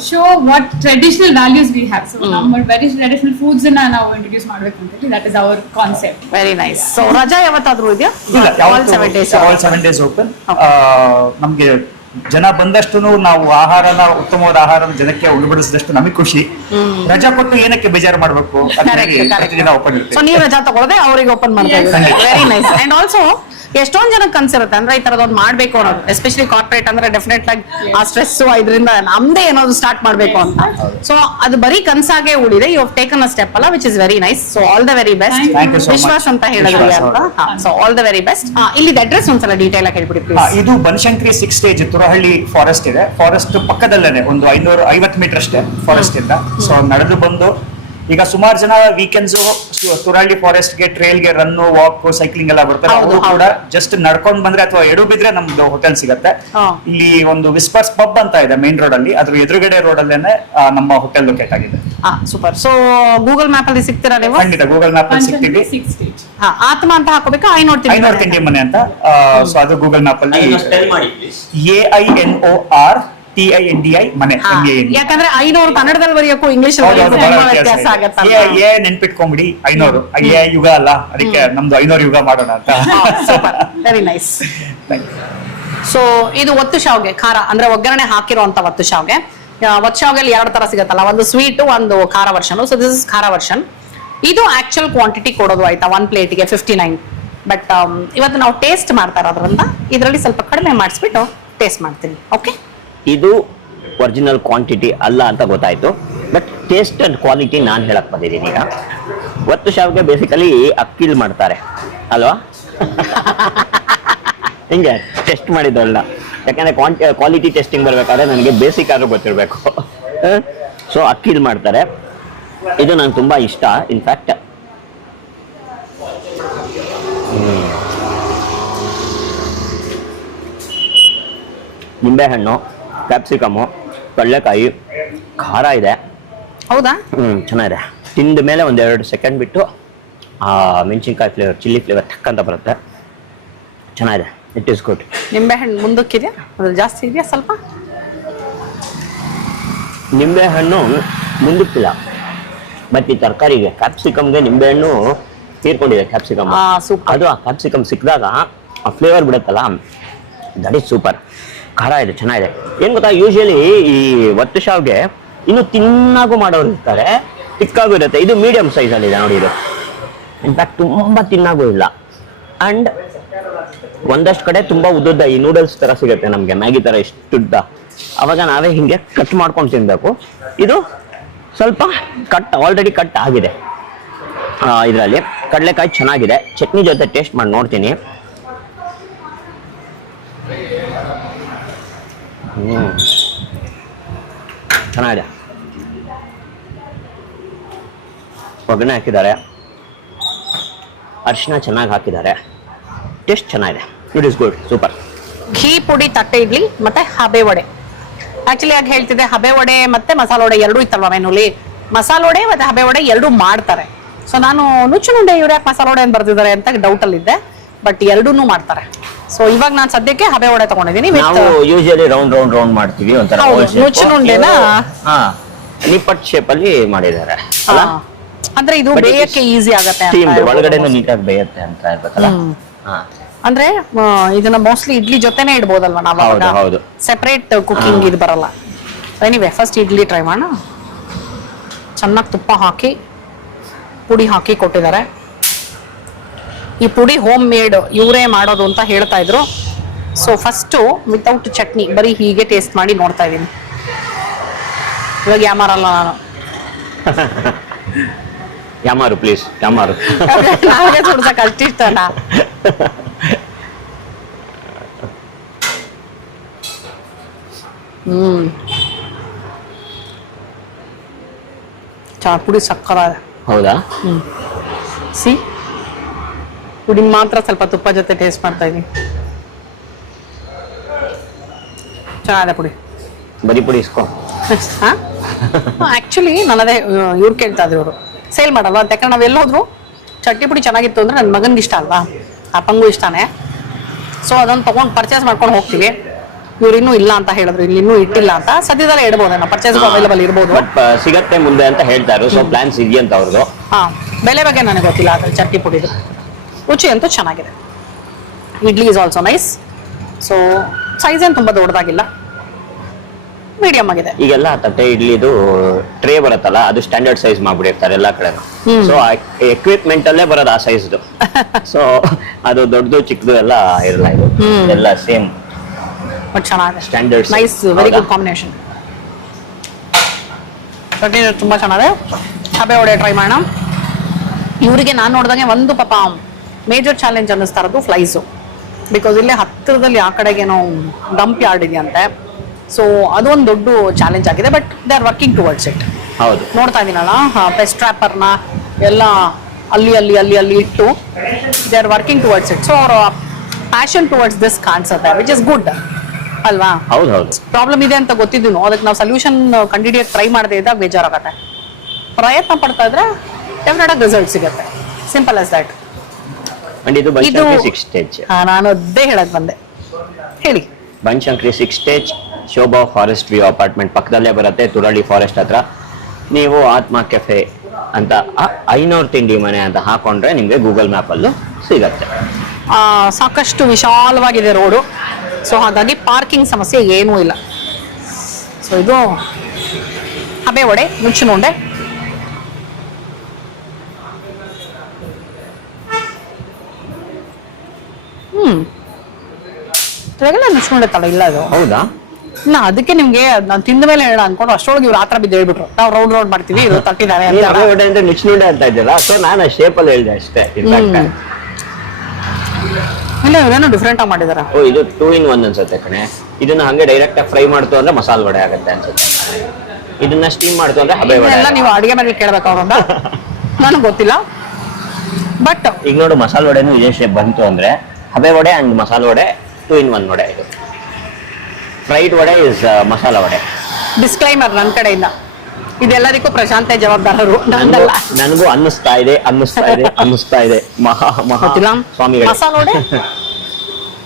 show what traditional values we have. So ನಮ್ಮ very traditional foods ಅನ್ನ ನಾವು introduce ಮಾಡ್ಬೇಕು ಅಂತ ಹೇಳಿ that is our concept. Very nice. So ರಜಾ ಯಾವತ್ತಾದ್ರೂ ಇದೆಯಾ? ಇಲ್ಲ, all 7 days. all 7 days open. ನಮ್ಗೆ ಜನ ಬಂದಷ್ಟು ನಾವು ಆಹಾರನ ಉತ್ತಮವಾದ ಆಹಾರ ಜನಕ್ಕೆ ಉಣಬಡಿಸಿದಷ್ಟು ನಮಗೆ ಖುಷಿ. ರಜಾ ಕೊಟ್ಟು ಏನಕ್ಕೆ ಬೇಜಾರು ಮಾಡ್ಬೇಕು ಅಂತ ಹೇಳಿ ಪ್ರತಿದಿನ ಓಪನ್ ಸೊ ಇರುತ್ತೆ. ನೀವು ರಜಾ ತಗೊಳ್ಳದೆ ಅವ್ರಿಗೆ ಓಪನ್ ಮಾಡ್ತಾ ಇದ್ದೀವಿ. Very nice. ಅಂಡ್ ಆಲ್ಸೋ ಎಷ್ಟೊಂದ್ ಜನಕ್ಕೆ ಕನ್ಸಿರುತ್ತೆ ಅಂದ್ರೆ ಈ ತರದೊಂದು ಮಾಡ್ಬೇಕು ಅನ್ನೋದು, ಎಸ್ಪೆಷಲಿ ಕಾರ್ಪೊರೇಟ್ ಅಂದ್ರೆ ಡೆಫಿನೆಟ್ ಆಗಿ ಆ ಸ್ಟ್ರೆಸ್ ಇದರಿಂದ ನಮ್ದೇ ಏನಾದ್ರು ಸ್ಟಾರ್ಟ್ ಮಾಡ್ಬೇಕು ಅಂತ. ಸೊ ಅದು ಬರೀ ಕನ್ಸಾಗೆ ಉಳಿದೆ. You have taken a step ಅಲ್ಲ, which is very nice. So all the very best. Thank you so much. Vishwas ಅಂತ ಹೇಳಿದ್ರಿ ವಿಶ್ವಾಸ್ ಅಂತ. So all the very best. ಇಲ್ಲಿ ಅಡ್ರೆಸ್ ಒಂದ್ಸಲ ಡೀಟೇಲ್ ಆಗಿ ಹೇಳ್ಬಿಡಿ ಪ್ಲೀಸ್. ಇದು ಬನಶಂಕರಿ 6 ಸ್ಟೇಜ್ ತುರಹಳ್ಳಿ ಫಾರೆಸ್ಟ್ ಇದೆ. ಫಾರೆಸ್ಟ್ ಪಕ್ಕದಲ್ಲೇನೆ ಒಂದು 550 ಮೀಟರ್ ಅಷ್ಟೇ ಫಾರೆಸ್ಟ್ ಇಂದ. ಸೊ ನಡೆದು ಬಂದು ಈಗ ಸುಮಾರು ಜನ ವೀಕೆಂಡ್ಸ್ ತುರಹಳ್ಳಿ ಫಾರೆಸ್ಟ್ ಗೆ ಟ್ರೇಲ್ ಗೆ ರನ್ ವಾಕ್ ಸೈಕ್ಲಿಂಗ್ ಎಲ್ಲ ಬರ್ತಾರೆ. ಹೌದು, ಅವರು ಕೂಡ ಜಸ್ಟ್ ನಡ್ಕೊಂಡ್ ಬಂದ್ರೆ ಅಥವಾ ಎಡು ಬಿದ್ರೆ ನಮ್ದು ಹೋಟೆಲ್ ಸಿಗತ್ತೆ. ಇಲ್ಲಿ ಒಂದು ವಿಸ್ಪರ್ಸ್ ಪಬ್ ಅಂತ ಇದೆ ಮೇನ್ ರೋಡ್ ಅಲ್ಲಿ, ಅದ್ರ ಎದುರುಗಡೆ ರೋಡ್ ಅಲ್ಲೇನೆ ನಮ್ಮ ಹೋಟೆಲ್ ಲೊಕೇಟ್ ಆಗಿದೆ. ಸೂಪರ್. ಸೊ ಗೂಗಲ್ ಮ್ಯಾಪ್ ಅಲ್ಲಿ ಸಿಗ್ತೀರಾ ನೀವು? ಖಂಡಿತ ಗೂಗಲ್ ಮ್ಯಾಪ್ ಅಲ್ಲಿ ಸಿಗ್ತೀವಿ. ಆತ್ಮ ಅಂತ ಹಾಕೋಬೇಕಾ? ಐನೂರು ತಿಂಡಿ ಮನೆ ಅಂತ. ಸೊ ಅದು ಗೂಗಲ್ ಮ್ಯಾಪ್ ಅಲ್ಲಿ ಸ್ಪೆಲ್ ಮಾಡಿ ಪ್ಲೀಸ್. AINORTINDI ಮನೆ. ಯಾಕಂದ್ರೆ 500 ಕನ್ನಡದಲ್ಲಿ ಬರೆಯೋಕ್ಕೂ ಇಂಗ್ಲಿಷ್ ವ್ಯತ್ಯಾಸ ಆಗತ್ತಲ್ಲ. ನೆನ್ಪಿಟ್ಕೊಂಬಿಡಿ 500 ಯುಗ ಅಲ್ಲ, ಅದಕ್ಕೆ ನಮ್ದು 500 ಯುಗ ಮಾಡೋಣ ಅಂತ. Super, very nice. ಸೊ ಇದು ಒತ್ತು ಶಾವ್ಗೆ ಖಾರ ಅಂದ್ರೆ ಒಗ್ಗರಣೆ ಹಾಕಿರುವಂತ ಒತ್ತು ಶಾವ್ಗೆ. ಒತ್ತು ಶಾವ್ಗೆಲ್ಲಿ 2 ತರ ಸಿಗತ್ತಲ್ಲ, ಒಂದು ಸ್ವೀಟ್ ಒಂದು ಖಾರ ವರ್ಷನ್. ಸೊ ದಿಸ್ ಇಸ್ ಖಾರ ವರ್ಷನ್. ಇದು ಆಕ್ಚುಯಲ್ ಕ್ವಾಂಟಿಟಿ ಕೊಡೋದು ಆಯ್ತಾ, 1 ಪ್ಲೇಟ್ಗೆ 59. ಬಟ್ ಇವತ್ತು ನಾವು ಟೇಸ್ಟ್ ಮಾಡ್ತಾ ಇರೋದ್ರಿಂದ ಇದರಲ್ಲಿ ಸ್ವಲ್ಪ ಕಡಿಮೆ ಮಾಡಿಸ್ಬಿಟ್ಟು ಟೇಸ್ಟ್ ಮಾಡ್ತೀನಿ. ಓಕೆ, ಇದು ಒರಿಜಿನಲ್ ಕ್ವಾಂಟಿಟಿ ಅಲ್ಲ ಅಂತ ಗೊತ್ತಾಯ್ತು, ಬಟ್ ಟೇಸ್ಟ್ ಅಂಡ್ ಕ್ವಾಲಿಟಿ ನಾನು ಹೇಳಕ್ ಬಂದಿದ್ದೀನಿ. ಈಗ ಒತ್ತು ಶಾವ್ಗೆ ಬೇಸಿಕಲಿ ಅಕ್ಕಿಲ್ ಮಾಡ್ತಾರೆ ಅಲ್ವಾ? ಹಿಂಗೆ ಟೆಸ್ಟ್ ಮಾಡಿದ್ದಲ್ಲ, ಯಾಕಂದ್ರೆ ಕ್ವಾಲಿಟಿ ಟೆಸ್ಟಿಂಗ್ ಬರ್ಬೇಕಾದ್ರೆ ನನಗೆ ಬೇಸಿಕ್ ಆದ್ರೂ ಗೊತ್ತಿರಬೇಕು. ಸೊ ಅಕ್ಕಿಲ್ ಮಾಡ್ತಾರೆ. ಇದು ನಂಗೆ ತುಂಬಾ ಇಷ್ಟ. ಇನ್ಫ್ಯಾಕ್ಟ್ ನಿಂಬೆಹಣ್ಣು, ಕ್ಯಾಪ್ಸಿಕಮು, ಕಡಲೆಕಾಯಿ, ಖಾರ ಇದೆ. ಹೌದಾ? ಚೆನ್ನಾಗಿದೆ. ತಿಂದ ಮೇಲೆ 1-2 ಸೆಕೆಂಡ್ ಬಿಟ್ಟು ಮೆಣಸಿನ್ಕಾಯಿ ಫ್ಲೇವರ್, ಚಿಲ್ಲಿ ಫ್ಲೇವರ್ ಟಕ್ಕಂತ ಬರುತ್ತೆ. ಚೆನ್ನಾಗಿದೆ. It is good. ನಿಂಬೆಹಣ್ಣು ಮುಂದಕ್ಕಿದೆಯಾ, ಅದು ಜಾಸ್ತಿ ಇದೆಯಾ ಸ್ವಲ್ಪ? ನಿಂಬೆಹಣ್ಣು ಮುಂದಕ್ಕಿಲ್ಲ, ಬಟ್ ಈ ತರಕಾರಿಗೆ ಕ್ಯಾಪ್ಸಿಕಮ್ಗೆ ನಿಂಬೆಹಣ್ಣು ತೀರ್ಕೊಂಡಿದೆ. Capsicum super. ಅದು ಆ ಕ್ಯಾಪ್ಸಿಕಮ್ ಸಿಕ್ಕಿದಾಗ ಆ ಫ್ಲೇವರ್ ಬಿಡುತ್ತಲ್ಲ, ದಟ್ ಈಸ್ ಸೂಪರ್. ಖಾರ ಇದೆ, ಚೆನ್ನಾಗಿದೆ. ಏನ್ ಗೊತ್ತಾ, ಯೂಶಲಿ ಈ ಒತ್ತು ಶಾವ್ಗೆ ಇನ್ನು ತಿನ್ನಾಗೂ ಮಾಡೋರು ಇರ್ತಾರೆ, ತಿಕ್ಕಾಗೂ ಇರುತ್ತೆ. ಇದು ಮೀಡಿಯಂ ಸೈಜ್ ಅಲ್ಲಿ ಇದೆ ನೋಡಿ. ಇದು ಇನ್ಫ್ಯಾಕ್ಟ್ ತುಂಬಾ ತಿನ್ನಾಗೂ ಇಲ್ಲ. ಅಂಡ್ ಒಂದಷ್ಟು ಕಡೆ ತುಂಬಾ ಉದ್ದುದ್ದ ಈ ನೂಡಲ್ಸ್ ತರ ಸಿಗುತ್ತೆ ನಮ್ಗೆ, ಮ್ಯಾಗಿ ತರ ಇಷ್ಟುದ್ದ. ಅವಾಗ ನಾವೇ ಹಿಂಗೆ ಕಟ್ ಮಾಡ್ಕೊಂಡು ತಿನ್ಬೇಕು. ಇದು ಸ್ವಲ್ಪ ಆಲ್ರೆಡಿ ಕಟ್ ಆಗಿದೆ. ಇದರಲ್ಲಿ ಕಡಲೆಕಾಯಿ ಚೆನ್ನಾಗಿದೆ. ಚಟ್ನಿ ಜೊತೆ ಟೇಸ್ಟ್ ಮಾಡಿ ನೋಡ್ತೀನಿ. ಚೆನ್ನಾಗಿದೆ. ಒಗ್ಗರಣೆ ಹಾಕಿದ್ದಾರೆ, ಅರಿಶಿನ ಚೆನ್ನಾಗಿ ಹಾಕಿದ್ದಾರೆ, ಟೇಸ್ಟ್ ಚೆನ್ನಾಗಿದೆ. It is good, super. Ghee podi thatte idli ಮತ್ತೆ ಹಬೆ ವಡೆ. ಆಕ್ಚುಲಿ ಆಗಿ ಹೇಳ್ತಿದ್ದೆ, ಹಬೆ ವಡೆ ಮತ್ತೆ ಮಸಾಲ ವಡೆ ಎರಡೂ ಇತ್ತಲ್ವಾ ಮೆನುಲಿ. ಮಸಾಲ ವಡೆ ಮತ್ತೆ ಹಬೆ ವಡೆ ಎರಡೂ ಮಾಡ್ತಾರೆ. ಸೊ ನಾನು ನುಚ್ಚುನುಂಡೆ ಇವ್ರು ಯಾಕೆ ಮಸಾಲ ವಡೆ ಅಂತ ಬರ್ತಿದ್ದಾರೆ ಅಂತ ಡೌಟ್ ಅಲ್ಲಿ ಇದ್ದೆ, ಬಟ್ ಎರಡೂನು ಮಾಡ್ತಾರೆ. ಸೊ ಇವಾಗ ನಾನು ಸದ್ಯಕ್ಕೆ ಹಬೆ ವಡೆ ತಗೊಂಡಿದ್ದೀನಿ. ನಾವು ಯೂಶಲಿ ರೌಂಡ್ ಮಾಡ್ತೀವಿ, ಒಂಥರ ನುಚ್ಚುನುಂಡೆನ ನಿಪ್ಪಟ್ ಶೇಪ್ ಅಲ್ಲಿ ಮಾಡಿದ್ದಾರೆ. ಅಂದ್ರೆ ಇದು ಬೇಯಕ್ಕೆ ಈಸಿ ಆಗತ್ತೆ ಅಂತ. ಒಳಗಡೆನೂ ನೀಟಾಗಿ ಬೇಯತ್ತೆ ಅಂತ ಇರ್ಬೇಕಲ್ಲ. ಅಂದ್ರೆ ಇದನ್ನ ಮೋಸ್ಟ್ಲಿ ಇಡ್ಲಿ ಜೊತೆನೆ ಇಡ್ಬೋದಲ್ವಾ ನಾವು, ಹೌದು. ಸೆಪರೇಟ್ ಕುಕಿಂಗ್ ಇದು ಬರಲ್ಲ. ಎನಿವೆ ಫಸ್ಟ್ ಇಡ್ಲಿ ಟ್ರೈ ಮಾಡೋಣ. ಚೆನ್ನಾಗಿ ತುಪ್ಪ ಹಾಕಿ ಪುಡಿ ಹಾಕಿ ಕೊಟ್ಟಿದ್ದಾರೆ. ಈ ಪುಡಿ ಹೋಮ್ ಮೇಡ್ ಇವರೇ ಮಾಡೋದು ಅಂತ ಹೇಳ್ತಾ ಇದ್ರು. ಸೊ ಫಸ್ಟು ವಿತೌಟ್ ಚಟ್ನಿ ಬರೀ ಹೀಗೆ ಟೇಸ್ಟ್ ಮಾಡಿ ನೋಡ್ತಾ ಇದ್ದೀನಿ. ಇವಾಗ ಯಾಮಾರಲ್ಲ ನಾನು. ಯಾಮಾರು ಪ್ಲೀಸ್, ಯಾಮಾರು. ನಾವೇ ತೋರ್ಸಕ್ ಅಷ್ಟು ಇಷ್ಟನಾ? ಪುಡಿ ಸಕ್ಕರ. ಹೌದಾ? ಸಿ ಪುಡಿ ಮಾತ್ರ ಸ್ವಲ್ಪ ತುಪ್ಪ ಜೊತೆ ಟೇಸ್ಟ್ ಮಾಡ್ತಾ ಇದೀನಿ. ಚೆನ್ನಾಗಿದೆ ಪುಡಿ. ಬರೀ ಪುಡಿ ಇಸ್ಕೊ. ಆಕ್ಚುಲಿ ನನ್ನದೇ ಇವ್ರು ಕೇಳ್ತಾ ಇದ್ರು, ಇವರು ಸೇಲ್ ಮಾಡಲ್ಲ ಅಂತ. ಯಾಕಂದ್ರೆ ನಾವೆಲ್ಲೋದ್ರು ಚಟ್ನಿ ಪುಡಿ ಚೆನ್ನಾಗಿತ್ತು ಅಂದ್ರೆ ನನ್ನ ಮಗನ್ಗೆ ಇಷ್ಟ ಅಲ್ವಾ, ಅಪ್ಪಂಗೂ ಇಷ್ಟನೇ. ಸೊ ಅದನ್ನು ತಗೊಂಡು ಪರ್ಚೇಸ್ ಮಾಡ್ಕೊಂಡು ಹೋಗ್ತೀವಿ. ಇವ್ರು ಇನ್ನೂ ಇಲ್ಲ ಅಂತ ಹೇಳಿದ್ರು, ಇಲ್ಲಿ ಇನ್ನೂ ಇಟ್ಟಿಲ್ಲ ಅಂತ. ಸದ್ಯದಲ್ಲೇ ಇಡ್ಬೋದೇನೋ, ಪರ್ಚೇಸ್ ಅವೈಲೇಬಲ್ ಇರ್ಬೋದು, ಸಿಗತ್ತೆ ಮುಂದೆ ಅಂತ ಹೇಳ್ತಾರೆ. ಸೊ ಪ್ಲಾನ್ಸ್ ಇದೆಯಂತ ಅವ್ರದ್ದು. ಬೆಲೆ ಬಗ್ಗೆ ನನಗೆ ಗೊತ್ತಿಲ್ಲ ಅದ್ರ ಚಟ್ನಿ ಪುಡಿದು. ರುಚಿ ಅಂತೂ ಚೆನ್ನಾಗಿದೆ. Idli is also nice. So size ಏನ್ ತುಂಬಾ ದೊಡ್ಡದಾಗಿಲ್ಲ, ಮೀಡಿಯಂ ಆಗಿದೆ. ಈಗೆಲ್ಲ ತಟ್ಟೆ ಇಡ್ಲಿದು ಟ್ರೇ ಬರುತ್ತಲ್ಲ, ಅದು ಸ್ಟ್ಯಾಂಡರ್ಡ್ ಸೈಜ್ ಮಾಡ್ಬಿಟ್ಟಿರ್ತಾರೆ ಎಲ್ಲಾ ಕಡೆ. ಸೊ ಎಕ್ವಿಪ್ಮೆಂಟ್ ಅಲ್ಲೇ ಬರೋದು ಆ ಸೈಜ್ದು. ಸೊ ಅದು ದೊಡ್ಡದು ಚಿಕ್ಕದು ಎಲ್ಲ ಇರಲ್ಲ, ಇದು ಎಲ್ಲ ಸೇಮ್ ಬಟ್ ಚೆನ್ನಾಗಿದೆ, standard nice, very good combination. Chutney ತುಂಬಾ ಚೆನ್ನಾಗಿದೆ. ಹಬೆ ವಡೆ ಟ್ರೈ ಮಾಡೋಣ. ಇವರಿಗೆ ನಾನು ನೋಡಿದಂಗೆ ಒಂದು ಪಾಪ ಮೇಜರ್ ಚಾಲೆಂಜ್ ಅನ್ನಿಸ್ತಾ ಇರೋದು ಫ್ಲೈಸು. ಬಿಕಾಸ್ ಇಲ್ಲೇ ಹತ್ತಿರದಲ್ಲಿ ಆ ಕಡೆಗೇನೋ ಡಂಪ್ ಯಾರ್ಡ್ ಇದೆಯಂತೆ. ಸೊ ಅದೊಂದು ದೊಡ್ಡ ಚಾಲೆಂಜ್ ಆಗಿದೆ. But they are working towards it. ಹೌದು, ನೋಡ್ತಾ ಇದೀನಲ್ಲ, ಪೆಸ್ಟ್ ಟ್ರ್ಯಾಪರ್ನ ಎಲ್ಲ ಅಲ್ಲಿ ಅಲ್ಲಿ ಅಲ್ಲಿ ಅಲ್ಲಿ ಇಟ್ಟು they are working towards it. So ಅವರ ಪ್ಯಾಷನ್ ಟುವರ್ಡ್ಸ್ ದಿಸ್ ಕಾಣಿಸುತ್ತೆ, ವಿಚ್ ಇಸ್ ಗುಡ್ ಅಲ್ವಾ. ಹೌದು ಹೌದು. ಪ್ರಾಬ್ಲಮ್ ಇದೆ ಅಂತ ಗೊತ್ತಿದ್ದೀನು, ಅದಕ್ಕೆ ನಾವು ಸೊಲ್ಯೂಷನ್ ಕಂಡುಹಿಡಿಯಕ್ಕೆ ಟ್ರೈ ಮಾಡದೇ ಇದ್ದಾಗ ಬೇಜಾರಾಗತ್ತೆ. ಪ್ರಯತ್ನ ಪಡ್ತಾ ಇದ್ರೆ ಡೆಫಿನೆಟ್ ಆಗಿ ರಿಸಲ್ಟ್ ಸಿಗುತ್ತೆ. Simple as that. ಅಂಡ್ ಇದು ಬನಶಂಕರಿ 6 ಸ್ಟೇಜ್. ನಾನು ಅದೇ ಹೇಳಕ್ ಬಂದೆ, ಹೇಳಿ. Banashankari 6 stage, Shobha forest view apartment ಪಕ್ಕದಲ್ಲೇ ಬರುತ್ತೆ, ತುರಳಿ ಫಾರೆಸ್ಟ್ ಹತ್ರ. ನೀವು ಆತ್ಮ ಕೆಫೆ ಅಂತ 500 ತಿಂಡಿ ಮನೆ ಅಂತ ಹಾಕೊಂಡ್ರೆ ನಿಮ್ಗೆ ಗೂಗಲ್ ಮ್ಯಾಪ್ ಅಲ್ಲೂ ಸಿಗತ್ತೆ. ಸಾಕಷ್ಟು ವಿಶಾಲವಾಗಿದೆ ರೋಡು. ಸೊ ಹಾಗಾಗಿ ಪಾರ್ಕಿಂಗ್ ಸಮಸ್ಯೆ ಏನೂ ಇಲ್ಲ. ಸೊ ಇದು ಹಬೆ ವಡೆ, ನುಚ್ಚಿನ ಉಂಡೆ. ಇವಾಗೆಲ್ಲ ನುಚ್ಚಿನ ಉಂಡೆ ತಡ ಇಲ್ಲ ಅದು. ಹೌದಾ? ನಾ ಅದಕ್ಕೆ ನಿಮ್ಗೆ ನಾನು ತಿಂದ ಮೇಲೆ ಹೇಳ ಅನ್ಕೊಂಡು ಅಷ್ಟೊಳಗೆ ಇವ್ರು ಆತರ ಬಿದ್ದು ಹೇಳ್ಬಿಟ್ರು, ನಾವು ರೌಂಡ್ ರೌಂಡ್ ಮಾಡ್ತೀವಿ, ಇದು ತಟ್ಟಿದ್ದಾರೆ ನೀನ್ ಹಬೆ ವಡೆ ಅಂದ್ರೆ ನುಚ್ಚಿನುಂಡೆ ಅಂತ ಇದ್ದಲ್ಲ, ಸೊ ನಾನು ಆ ಶೇಪ್ ಅಲ್ಲಿ ಹೇಳಿದೆ ಅಷ್ಟೇ. ಇಲ್ಲ, ಇವ್ರೇನೋ ಡಿಫ್ರೆಂಟ್ ಆಗಿ ಮಾಡಿದಾರ. ಓ, ಇದು 2 in 1 ಅನ್ಸುತ್ತೆ ಕಣೆ. ಇದನ್ನ ಹಂಗೆ ಡೈರೆಕ್ಟ್ ಆಗಿ ಫ್ರೈ ಮಾಡ್ತು ಅಂದ್ರೆ ಮಸಾಲ ವಡೆ ಆಗುತ್ತೆ ಅನ್ಸುತ್ತೆ. ಇದನ್ನ ಸ್ಟೀಮ್ ಮಾಡ್ತು ಅಂದ್ರೆ ಹಬೆ ವಡೆ. ಎಲ್ಲ ನೀವು ಅಡಿಗೆ ಮೇಲೆ ಕೇಳ್ಬೇಕು ಅವ್ರಿಂದ, ನನಗೆ ಗೊತ್ತಿಲ್ಲ. ಬಟ್ ಈಗ ನೋಡು, ಮಸಾಲ ವಡೆನು ಇದೇ ಶೇಪ್ ಬಂತು ಅಂದ್ರೆ ಹಬೆ ವಡೆ ಅಂಡ್ ಮಸಾಲ ವಡೆ 2 in 1 ವಡೆ. ಇದು fried vada is masala vada. Disclaimer ನನ್ನ ಕಡೆಯಿಂದ, ಇದೆಲ್ಲದಕ್ಕೂ ಪ್ರಶಾಂತೆ ಜವಾಬ್ದಾರರು, ನಂದಲ್ಲ. ನನಗೂ ಅನ್ನಿಸ್ತಾ ಇದೆ ಮಹಾ ಗೊತ್ತಿಲ್ಲ. ಸ್ವಾಮಿಗಳು. ಮಸಾಲ ವಡೆ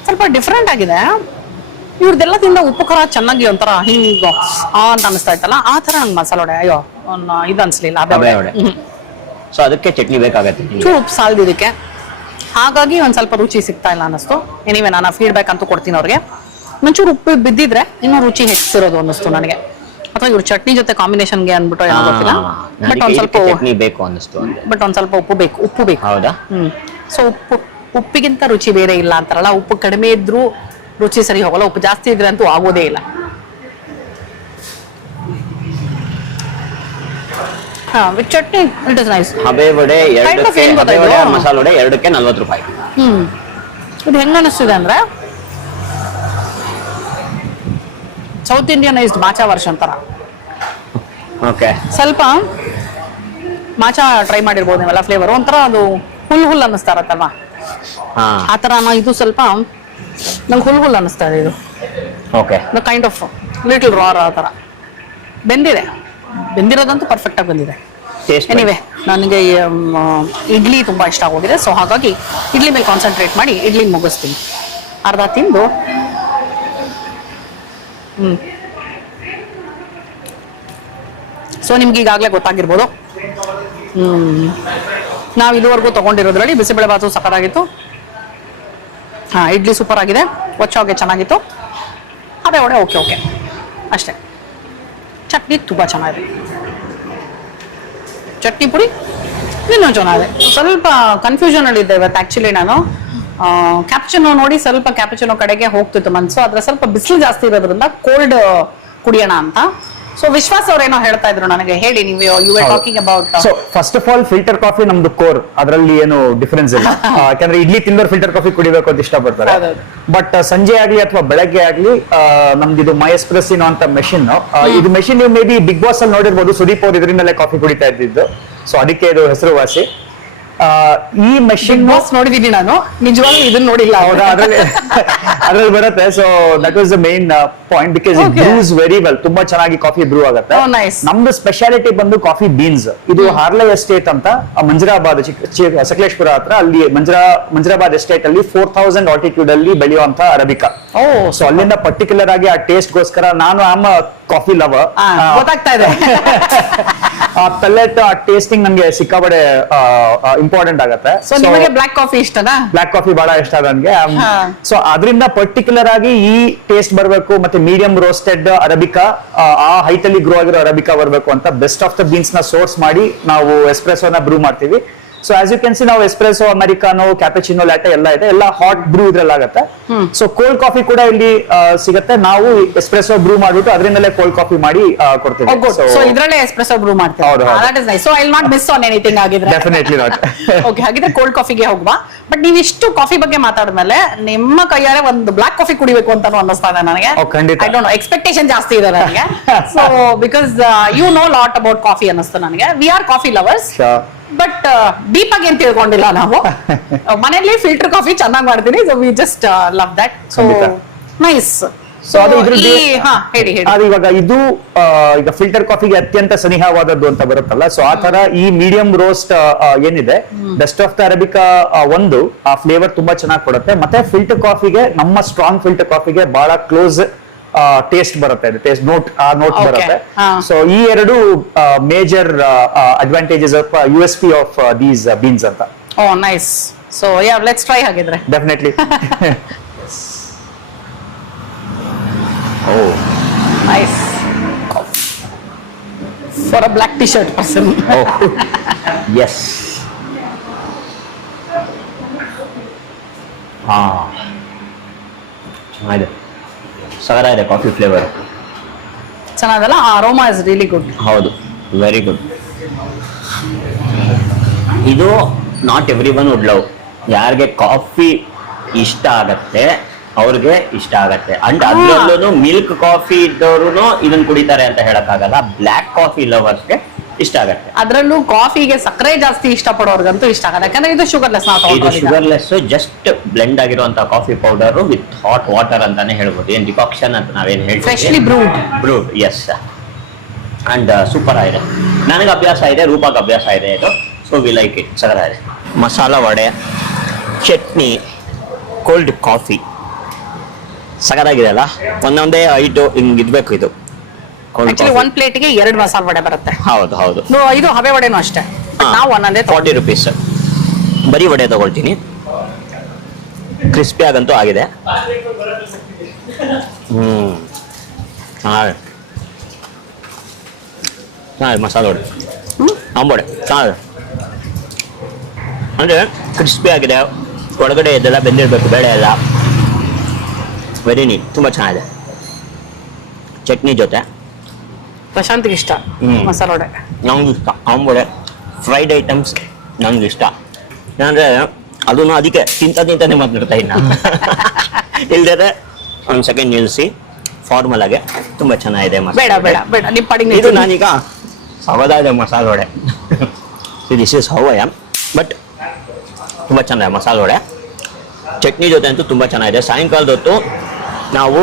ಸ್ವಲ್ಪ ಡಿಫ್ರೆಂಟ್ ಆಗಿದೆ. ಇವ್ರದೆಲ್ಲ ತಿಂದ ಉಪ್ಪು ಖಾರ ಚೆನ್ನಾಗಿ ಒಂಥರ ಹಿಂಗ ಅಂತ ಅನಿಸ್ತಾ ಇತ್ತಲ್ಲ, ಆ ತರ ನಂಗೆ ಮಸಾಲ ವಡೆ ಅಯ್ಯೋ ಇದು ಅನ್ಸ್ಲಿಲ್ಲ. ಹಬೆ ವಡೆ. ಸೊ ಅದಕ್ಕೆ ಚಟ್ನಿ ಬೇಕಾಗತ್ತೆ. ಚೂರು ಉಪ್ಪು ಸಾಲದು ಇದಕ್ಕೆ, ಹಾಗಾಗಿ ಒಂದ್ ಸ್ವಲ್ಪ ರುಚಿ ಸಿಗ್ತಾ ಇಲ್ಲ ಅನ್ನಿಸ್ತು. ಎನಿವೆ ನಾನು ಫೀಡ್ಬ್ಯಾಕ್ ಅಂತೂ ಕೊಡ್ತೀನಿ ಅವ್ರಿಗೆ. ಒಂಚೂರು ಉಪ್ಪು ಬಿದ್ದಿದ್ರೆ ಇನ್ನೂ ರುಚಿ ಹೆಚ್ಚಿರೋದು ಅನ್ನಿಸ್ತು ನನಗೆ. ಅಥವಾ ಇವ್ರ ಚಟ್ನಿ ಜೊತೆ ಕಾಂಬಿನೇಷನ್ಗೆ ಅಂದ್ಬಿಟ್ಟು ಏನೋ ಗೊತ್ತಿಲ್ಲ. ಬಟ್ ಒಂದ್ ಸ್ವಲ್ಪ ಚಟ್ನಿ ಬೇಕು ಅನ್ನಿಸ್ತು. ಬಟ್ ಒಂದ್ ಸ್ವಲ್ಪ ಉಪ್ಪು ಬೇಕು. ಹೌದಾ? ಸೊ ಉಪ್ಪಿಗಿಂತ ರುಚಿ ಬೇರೆ ಇಲ್ಲ ಅಂತಾರಲ್ಲ, ಉಪ್ಪು ಕಡಿಮೆ ಇದ್ರೂ ರುಚಿ ಸರಿ ಹೋಗಲ್ಲ, ಉಪ್ಪು ಜಾಸ್ತಿ ಇದ್ರೆ ಅಂತೂ ಆಗೋದೇ ಇಲ್ಲ. With chutney it is nice. ಹಬೆ ವಡೆ ಮಸಾಲ ವಡೆ ಎರಡಕ್ಕೆ 40 ರೂಪಾಯಿ. ಇದು ಹೆಂಗ ಅನಿಸ್ತಿದೆ ಅಂದ್ರೆ ಸೌತ್ ಇಂಡಿಯನೈಸ್ಡ್ ಮಾಚಾ ವರ್ಷನ್ ತರ. ಓಕೆ, ಸ್ವಲ್ಪ ಮಾಚಾ ಟ್ರೈ ಮಾಡಿರ್ಬೋದು ನೀವೆಲ್ಲ. ಫ್ಲೇವರ್ ಒಂಥರ ಅದು ಹುಲ್ ಅನ್ನಿಸ್ತಾ ಇರತ್ತಲ್ವಾ, ಆ ತರ. ಇದು ಸ್ವಲ್ಪ ನಂಗೆ ಹುಲ್ ಅನ್ನಿಸ್ತಾ ಇದೆ. ಇದು ಓಕೆ, ಕೈಂಡ್ ಆಫ್ ಲಿಟಲ್ ರಾರ್ ಆ ತರ. ಬೆಂದಿರೋದಂತೂ ಪರ್ಫೆಕ್ಟ್ ಆಗಿ ಬಂದಿದೆ. ಎನಿವೆ ನನಗೆ ಇಡ್ಲಿ ತುಂಬಾ ಇಷ್ಟ ಆಗೋಗಿದೆ. ಸೊ ಹಾಗಾಗಿ ಇಡ್ಲಿ ಮೇಲೆ ಕಾನ್ಸಂಟ್ರೇಟ್ ಮಾಡಿ ಇಡ್ಲಿ ಮುಗಿಸ್ತೀನಿ. ಅರ್ಧ ತಿಂದು ಸೊ ನಿಮ್ಗೆ ಈಗಾಗಲೇ ಗೊತ್ತಾಗಿರ್ಬೋದು, ನಾವು ಇದುವರೆಗೂ ತಗೊಂಡಿರೋದ್ರಲ್ಲಿ ಬಿಸಿಬೇಳೆ ಬಾತು ಸಖತ್ತಾಗಿತ್ತು. ಇಡ್ಲಿ ಸೂಪರ್ ಆಗಿದೆ, ಒಚ್ಚೋಗೆ ಚೆನ್ನಾಗಿತ್ತು. ಹಬೆ ವಡೆ ಓಕೆ ಅಷ್ಟೇ. ಚಟ್ನಿ ತುಂಬಾ ಚೆನ್ನಾಗಿದೆ, ಚಟ್ನಿ ಪುಡಿ ಇನ್ನೂ ಚೆನ್ನಾಗಿದೆ. ಸ್ವಲ್ಪ ಕನ್ಫ್ಯೂಷನ್ ಅಲ್ಲಿ ಇದ್ದೆ ಇವತ್ತು ಆಕ್ಚುಲಿ. ನಾನು ಕ್ಯಾಪುಚಿನೋ ನೋಡಿ ಸ್ವಲ್ಪ ಕ್ಯಾಪುಚಿನೋ ಕಡೆಗೆ ಹೋಗ್ತಿತ್ತು ಮನ್ಸು. ಆದ್ರೆ ಸ್ವಲ್ಪ ಬಿಸಿಲು ಜಾಸ್ತಿ ಇರೋದ್ರಿಂದ ಕೋಲ್ಡ್ ಕುಡಿಯೋಣ ಅಂತ. ಸೊ ವಿಶ್ವಾಸ್ ಅವ್ರೇನೋ ಹೇಳ್ತಾ ಇದ್ರು ನನಗೆ, ಹೇಳಿ ನೀವು you are talking about. So first of all filter coffee ನಮ್ದು ಕೋರ್, ಅದರಲ್ಲಿ ಏನು ಡಿಫರೆನ್ಸ್ ಇಲ್ಲ. ಯಾಕಂದ್ರೆ ಇಡ್ಲಿ ತಿಂದವ್ರು ಫಿಲ್ಟರ್ ಕಾಫಿ ಕುಡಿಬೇಕು ಅಂತ ಇಷ್ಟಪಡ್ತಾರೆ. ಬಟ್ ಸಂಜೆ ಆಗ್ಲಿ ಅಥವಾ ಬೆಳಗ್ಗೆ ಆಗ್ಲಿ ನಮ್ದು ಇದು ಮೈ ಎಸ್ಪ್ರೆಸ್ಸಿನೋ ಅಂತ ಮೆಷಿನ್. ಇದು ಮೆಷಿನ್ ನೀವು ಮೇ ಬಿ ಬಿಗ್ ಬಾಸ್ ಅಲ್ಲಿ ನೋಡಿರ್ಬೋದು, ಸುದೀಪ್ ಅವ್ರು ಇದರಿಂದಲೇ ಕಾಫಿ ಕುಡಿತಾ ಇದ್ದಿದ್ದು. ಸೊ ಅದಕ್ಕೆ ಇದು ಹೆಸರುವಾಸಿ. ಈ ಮೆಷಿನ್ ನೋಡಿದೀನಿ ನಾನು, ನಿಜವಾಗ್ಲೂ ಇದನ್ನ ನೋಡಿಲ್ಲ. ಹೌದಾ? ಅದ್ರಲ್ಲಿ ಬರುತ್ತೆ. So that was the main point, because it Bruce very well. ತುಂಬಾ ಚೆನ್ನಾಗಿ ಕಾಫಿ ಬ್ರೂ ಆಗುತ್ತೆ. ನಮ್ದು ಸ್ಪೆಷಾಲಿಟಿ ಬಂದು ಕಾಫಿ ಬೀನ್ಸ್. ಇದು ಹಾರ್ಲೆ ಎಸ್ಟೇಟ್ ಅಂತ ಮಂಜರಾಬಾದ್, ಸಕಲೇಶ್ಪುರ ಹತ್ರ, ಅಲ್ಲಿ ಮಂಜರಾಬಾದ್ ಎಸ್ಟೇಟ್ ಅಲ್ಲಿ 4000 ಆಲ್ಟಿಟ್ಯೂಡ್ ಅಲ್ಲಿ ಬೆಳೆಯುವಂತ ಅರಬಿಕಾ. ಸೊ ಅಲ್ಲಿಂದ ಪರ್ಟಿಕ್ಯುಲರ್ ಆಗಿ ಆ ಟೇಸ್ಟ್ ಗೋಸ್ಕರ ನಾನು ಆಮ್ ಕಾಫಿ ಲವರ್. ಗೊತ್ತಾಗ್ತಾ ಇದೆ. ಆ ಪೆಲೆಟ್ ಆ ಟೇಸ್ಟಿಂಗ್ ನಮ್ಗೆ ಸಿಕ್ಕಾಪಡೆ ಇಂಪಾರ್ಟೆಂಟ್ ಆಗತ್ತೆ. ಸೊ ನಿಮಗೆ ಬ್ಲಾಕ್ ಕಾಫಿ ಇಷ್ಟನಾ? ಬ್ಲಾಕ್ ಕಾಫಿ ಬಹಳ ಇಷ್ಟ ನನ್ಗೆ. ಹಾ. ಸೊ ಅದರಿಂದ ಪರ್ಟಿಕ್ಯುಲರ್ ಆಗಿ ಈ ಟೇಸ್ಟ್ ಬರಬೇಕು, ಮತ್ತೆ ಮೀಡಿಯಂ ರೋಸ್ಟೆಡ್ ಅರಬಿಕಾ, ಆ ಹೈಟ್ ಅಲ್ಲಿ ಗ್ರೋ ಆಗಿರೋ ಅರಬಿಕಾ ಬರಬೇಕು ಅಂತ ಬೆಸ್ಟ್ ಆಫ್ ದ ಬೀನ್ಸ್ ನ ಸೋರ್ಸ್ ಮಾಡಿ ನಾವು ಎಸ್ಪ್ರೆಸೋನ ಬ್ರೂ ಮಾಡ್ತೀವಿ. So as you can see ನಾವು ಎಸ್ಪ್ರೆಸೋ, ಅಮೆರಿಕಾನೋ, ಕ್ಯಾಪಚಿನೋ, ಲ್ಯಾಟೆ ಎಲ್ಲ ಇದೆ, ಎಲ್ಲ ಹಾಟ್ ಬ್ರೂ ಇದ್ರಲ್ಲಿ ಆಗುತ್ತೆ. ಸೊ ಕೋಲ್ಡ್ ಕಾಫಿ ಕೂಡ ಇಲ್ಲಿ ಸಿಗುತ್ತೆ. ನಾವು ಎಸ್ಪ್ರೆಸೋ ಬ್ರೂ ಮಾಡ್ಬಿಟ್ಟು ಅದರಿಂದಲೇ ಕೋಲ್ಡ್ ಕಾಫಿ ಮಾಡಿ ಕೊಡ್ತೀವಿ. ಸೊ ಇದ್ರಲ್ಲೇ ಎಸ್ಪ್ರೆಸೋ ಬ್ರೂ ಮಾಡ್ತೀವಿ. ಹೌದು, ಹೌದು. That is nice. So I will not miss on anything ಆಗಿದ್ರೆ. Definitely not. ಓಕೆ, ಹಾಗಿದ್ರೆ ಕೋಲ್ಡ್ ಕಾಫಿಗೆ ಹೋಗುವ. ಬಟ್ ನೀವಿಷ್ಟು ಕಾಫಿ ಬಗ್ಗೆ ಮಾತಾಡಿದ್ಮೇಲೆ ನಿಮ್ಮ ಕೈಯಾರೆ ಒಂದು ಬ್ಲಾಕ್ ಕಾಫಿ ಕುಡಿಬೇಕು ಅಂತಾನು ಅನ್ನಿಸ್ತಾ ಇದೆ ನನಗೆ. ಖಂಡಿತ. ಐ ಡೋಂಟ್ ನೋ, ಎಕ್ಸ್ಪೆಕ್ಟೇಷನ್ ಜಾಸ್ತಿ ಇದೆ ನನಗೆ. So because you know lot about coffee ಅನ್ನಿಸ್ತು ನನಗೆ. We are coffee lovers, but deep ಆಗಿ ಏನ್ ತಿಳ್ಕೊಂಡಿಲ್ಲ ನಾವು. ಮನೆಯಲ್ಲಿ ಫಿಲ್ಟರ್ ಕಾಫಿ ಚೆನ್ನಾಗಿ ಮಾಡ್ತೀನಿ. So we just love that. So nice. So ಅದು ಇದ್ರಲ್ಲಿ ಹೇಳಿ. ಅದು ಇವಾಗ ಇದು ಈಗ ಫಿಲ್ಟರ್ ಕಾಫಿಗೆ ಅತ್ಯಂತ ಸನಿಹವಾದದ್ದು ಅಂತ ಬರುತ್ತಲ್ಲ, ಸೊ ಆ ತರ ಈ ಮೀಡಿಯಂ ರೋಸ್ಟ್ ಏನಿದೆ, ಬೆಸ್ಟ್ ಆಫ್ ದ ಅರಬಿಕಾ ಒಂದು ಆ ಫ್ಲೇವರ್ ತುಂಬಾ ಚೆನ್ನಾಗಿ ಕೊಡುತ್ತೆ. ಮತ್ತೆ ಫಿಲ್ಟರ್ ಕಾಫಿಗೆ, ನಮ್ಮ ಸ್ಟ್ರಾಂಗ್ ಫಿಲ್ಟರ್ ಕಾಫಿಗೆ ಬಹಳ ಕ್ಲೋಸ್ ಟೇಸ್ಟ್ ಬರುತ್ತೆ, ಟೇಸ್ಟ್ ನೋಟ್ ಬರುತ್ತೆ. ಸೊ ಈ ಎರಡು major advantages of USP of these beans ಅಂತ. Oh nice. So ya, let's try ಹಾಗಿದ್ರೆ. Definitely. Oh nice for a black T shirt person. Yes. ಹಾ, ಚೆನ್ನಾಗಿದೆ, ಸಗರಾಗಿದೆ ಕಾಫಿ ಫ್ಲೇವರ್. ಚೆನ್ನಾಗಲ್ಲ? Aroma is really good. ಹೌದು, ವೆರಿ ಗುಡ್. ಇದು not everyone would love. ಯಾರಿಗೆ coffee ಇಷ್ಟ ಆಗತ್ತೆ ಅವ್ರಿಗೆ ಇಷ್ಟ ಆಗತ್ತೆ. ಅಂಡ್ ಅದ್ರಲ್ಲೂ ಮಿಲ್ಕ್ ಕಾಫಿ ಇದ್ದವರು ಇದನ್ನ ಕುಡಿತಾರೆ ಅಂತ ಹೇಳಕ್ಕಾಗಲ್ಲ. ಬ್ಲ್ಯಾಕ್ ಕಾಫಿ ಲವರ್ಸ್ಗೆ ಇಷ್ಟ ಆಗತ್ತೆ. ಅದ್ರಲ್ಲೂ ಕಾಫಿಗೆ ಸಕ್ಕರೆ ಜಾಸ್ತಿ ಇಷ್ಟಪಡೋರ್ಗಂತೂ ಇಷ್ಟ ಆಗಲ್ಲ, ಯಾಕಂದ್ರೆ ಇದು ಶುಗರ್ಲೆಸ್. ಇದು ಶುಗರ್ಲೆಸ್, ಜಸ್ಟ್ ಬ್ಲೆಂಡ್ ಆಗಿರುವಂತ coffee powder with hot water ಅಂತಾನೆ ಹೇಳ್ಬೋದು. ಏನ್ ಡಿಕಾಕ್ಷನ್ ಅಂತ ನಾವೇನ್ ಹೇಳ್ತೀವಿ, freshly brewed. Yes. And super ಆಗಿದೆ. ನನಗೆ ಅಭ್ಯಾಸ ಇದೆ, ರೂಪಾಗ ಅಭ್ಯಾಸ ಇದೆ ಇದು. So we like it. ಸಗರ ಇದೆ. ಮಸಾಲ ವಡೆ, ಚಟ್ನಿ, ಕೋಲ್ಡ್ ಕಾಫಿ ಸಗರಾಗಿದೆ ಅಲ್ಲ. ಒಂದೊಂದೇ ಐಟು ಹಿಂಗ್ ಇದ್ಬೇಕು ಇದು. ಆಕ್ಚುಲಿ ಒಂದ್ ಪ್ಲೇಟ್ಗೆ 2 ಮಸಾಲ ವಡೆ ಬರುತ್ತೆ. ಹೌದು. ಇದು ಹಬೆ ವಡೆನೂ ಅಷ್ಟೇ. ನಾವು ಒಂದೊಂದೇ 40 rupees ಬರೀ ವಡೆ ತಗೊಳ್ತೀನಿ. ಕ್ರಿಸ್ಪಿ ಆಗಂತೂ ಆಗಿದೆ. ಮಸಾಲ ವಡೆ, ಅಂಬೊಡೆ ಚೆನ್ನಾಗಿದೆ. ಅಂದ್ರೆ ಕ್ರಿಸ್ಪಿ ಆಗಿದೆ, ಒಳಗಡೆ ಇದೆಲ್ಲ ಬೆಂದಿರ್ಬೇಕು, ಬೇಳೆ ಎಲ್ಲ. ವೆರಿ ನೀಟ್, ತುಂಬಾ ಚೆನ್ನಾಗಿದೆ. ಚಟ್ನಿ ಜೊತೆ ಪ್ರಶಾಂತ್ಗೆ ಇಷ್ಟ ಮಸಾಲ ವಡೆ. ನಮ್ಗೆ ಇಷ್ಟ ಅಂಬೊಡೆ. ಫ್ರೈಡ್ ಐಟಮ್ಸ್ ನನ್ಗೆ ಇಷ್ಟ. ಯಾಕಂದ್ರೆ ಅದನ್ನು ಅದಕ್ಕೆ ತಿಂತಾನೆ ಮಾತಾಡ್ತಾ ಇನ್ನ. ಇಲ್ದೇ ಒಂದು ಸೆಕೆಂಡ್ ನಿಲ್ಲಿಸಿ ಫಾರ್ಮಲ್ ಆಗಿ ತುಂಬಾ ಚೆನ್ನಾಗಿದೆ. ಬೇಡ ನಿಮ್ಮ ಪಡಿಗೆ ಇದು ನಾನೀಗ ಸವದಾದ masala vada. This is how I am. But ತುಂಬ ಚೆನ್ನಾಗಿದೆ ಮಸಾಲ ವಡೆ. ಚಟ್ನಿ ಜೊತೆ ಅಂತೂ ತುಂಬ ಚೆನ್ನಾಗಿದೆ. ಸಾಯಂಕಾಲದ ಹೊತ್ತು ನಾವು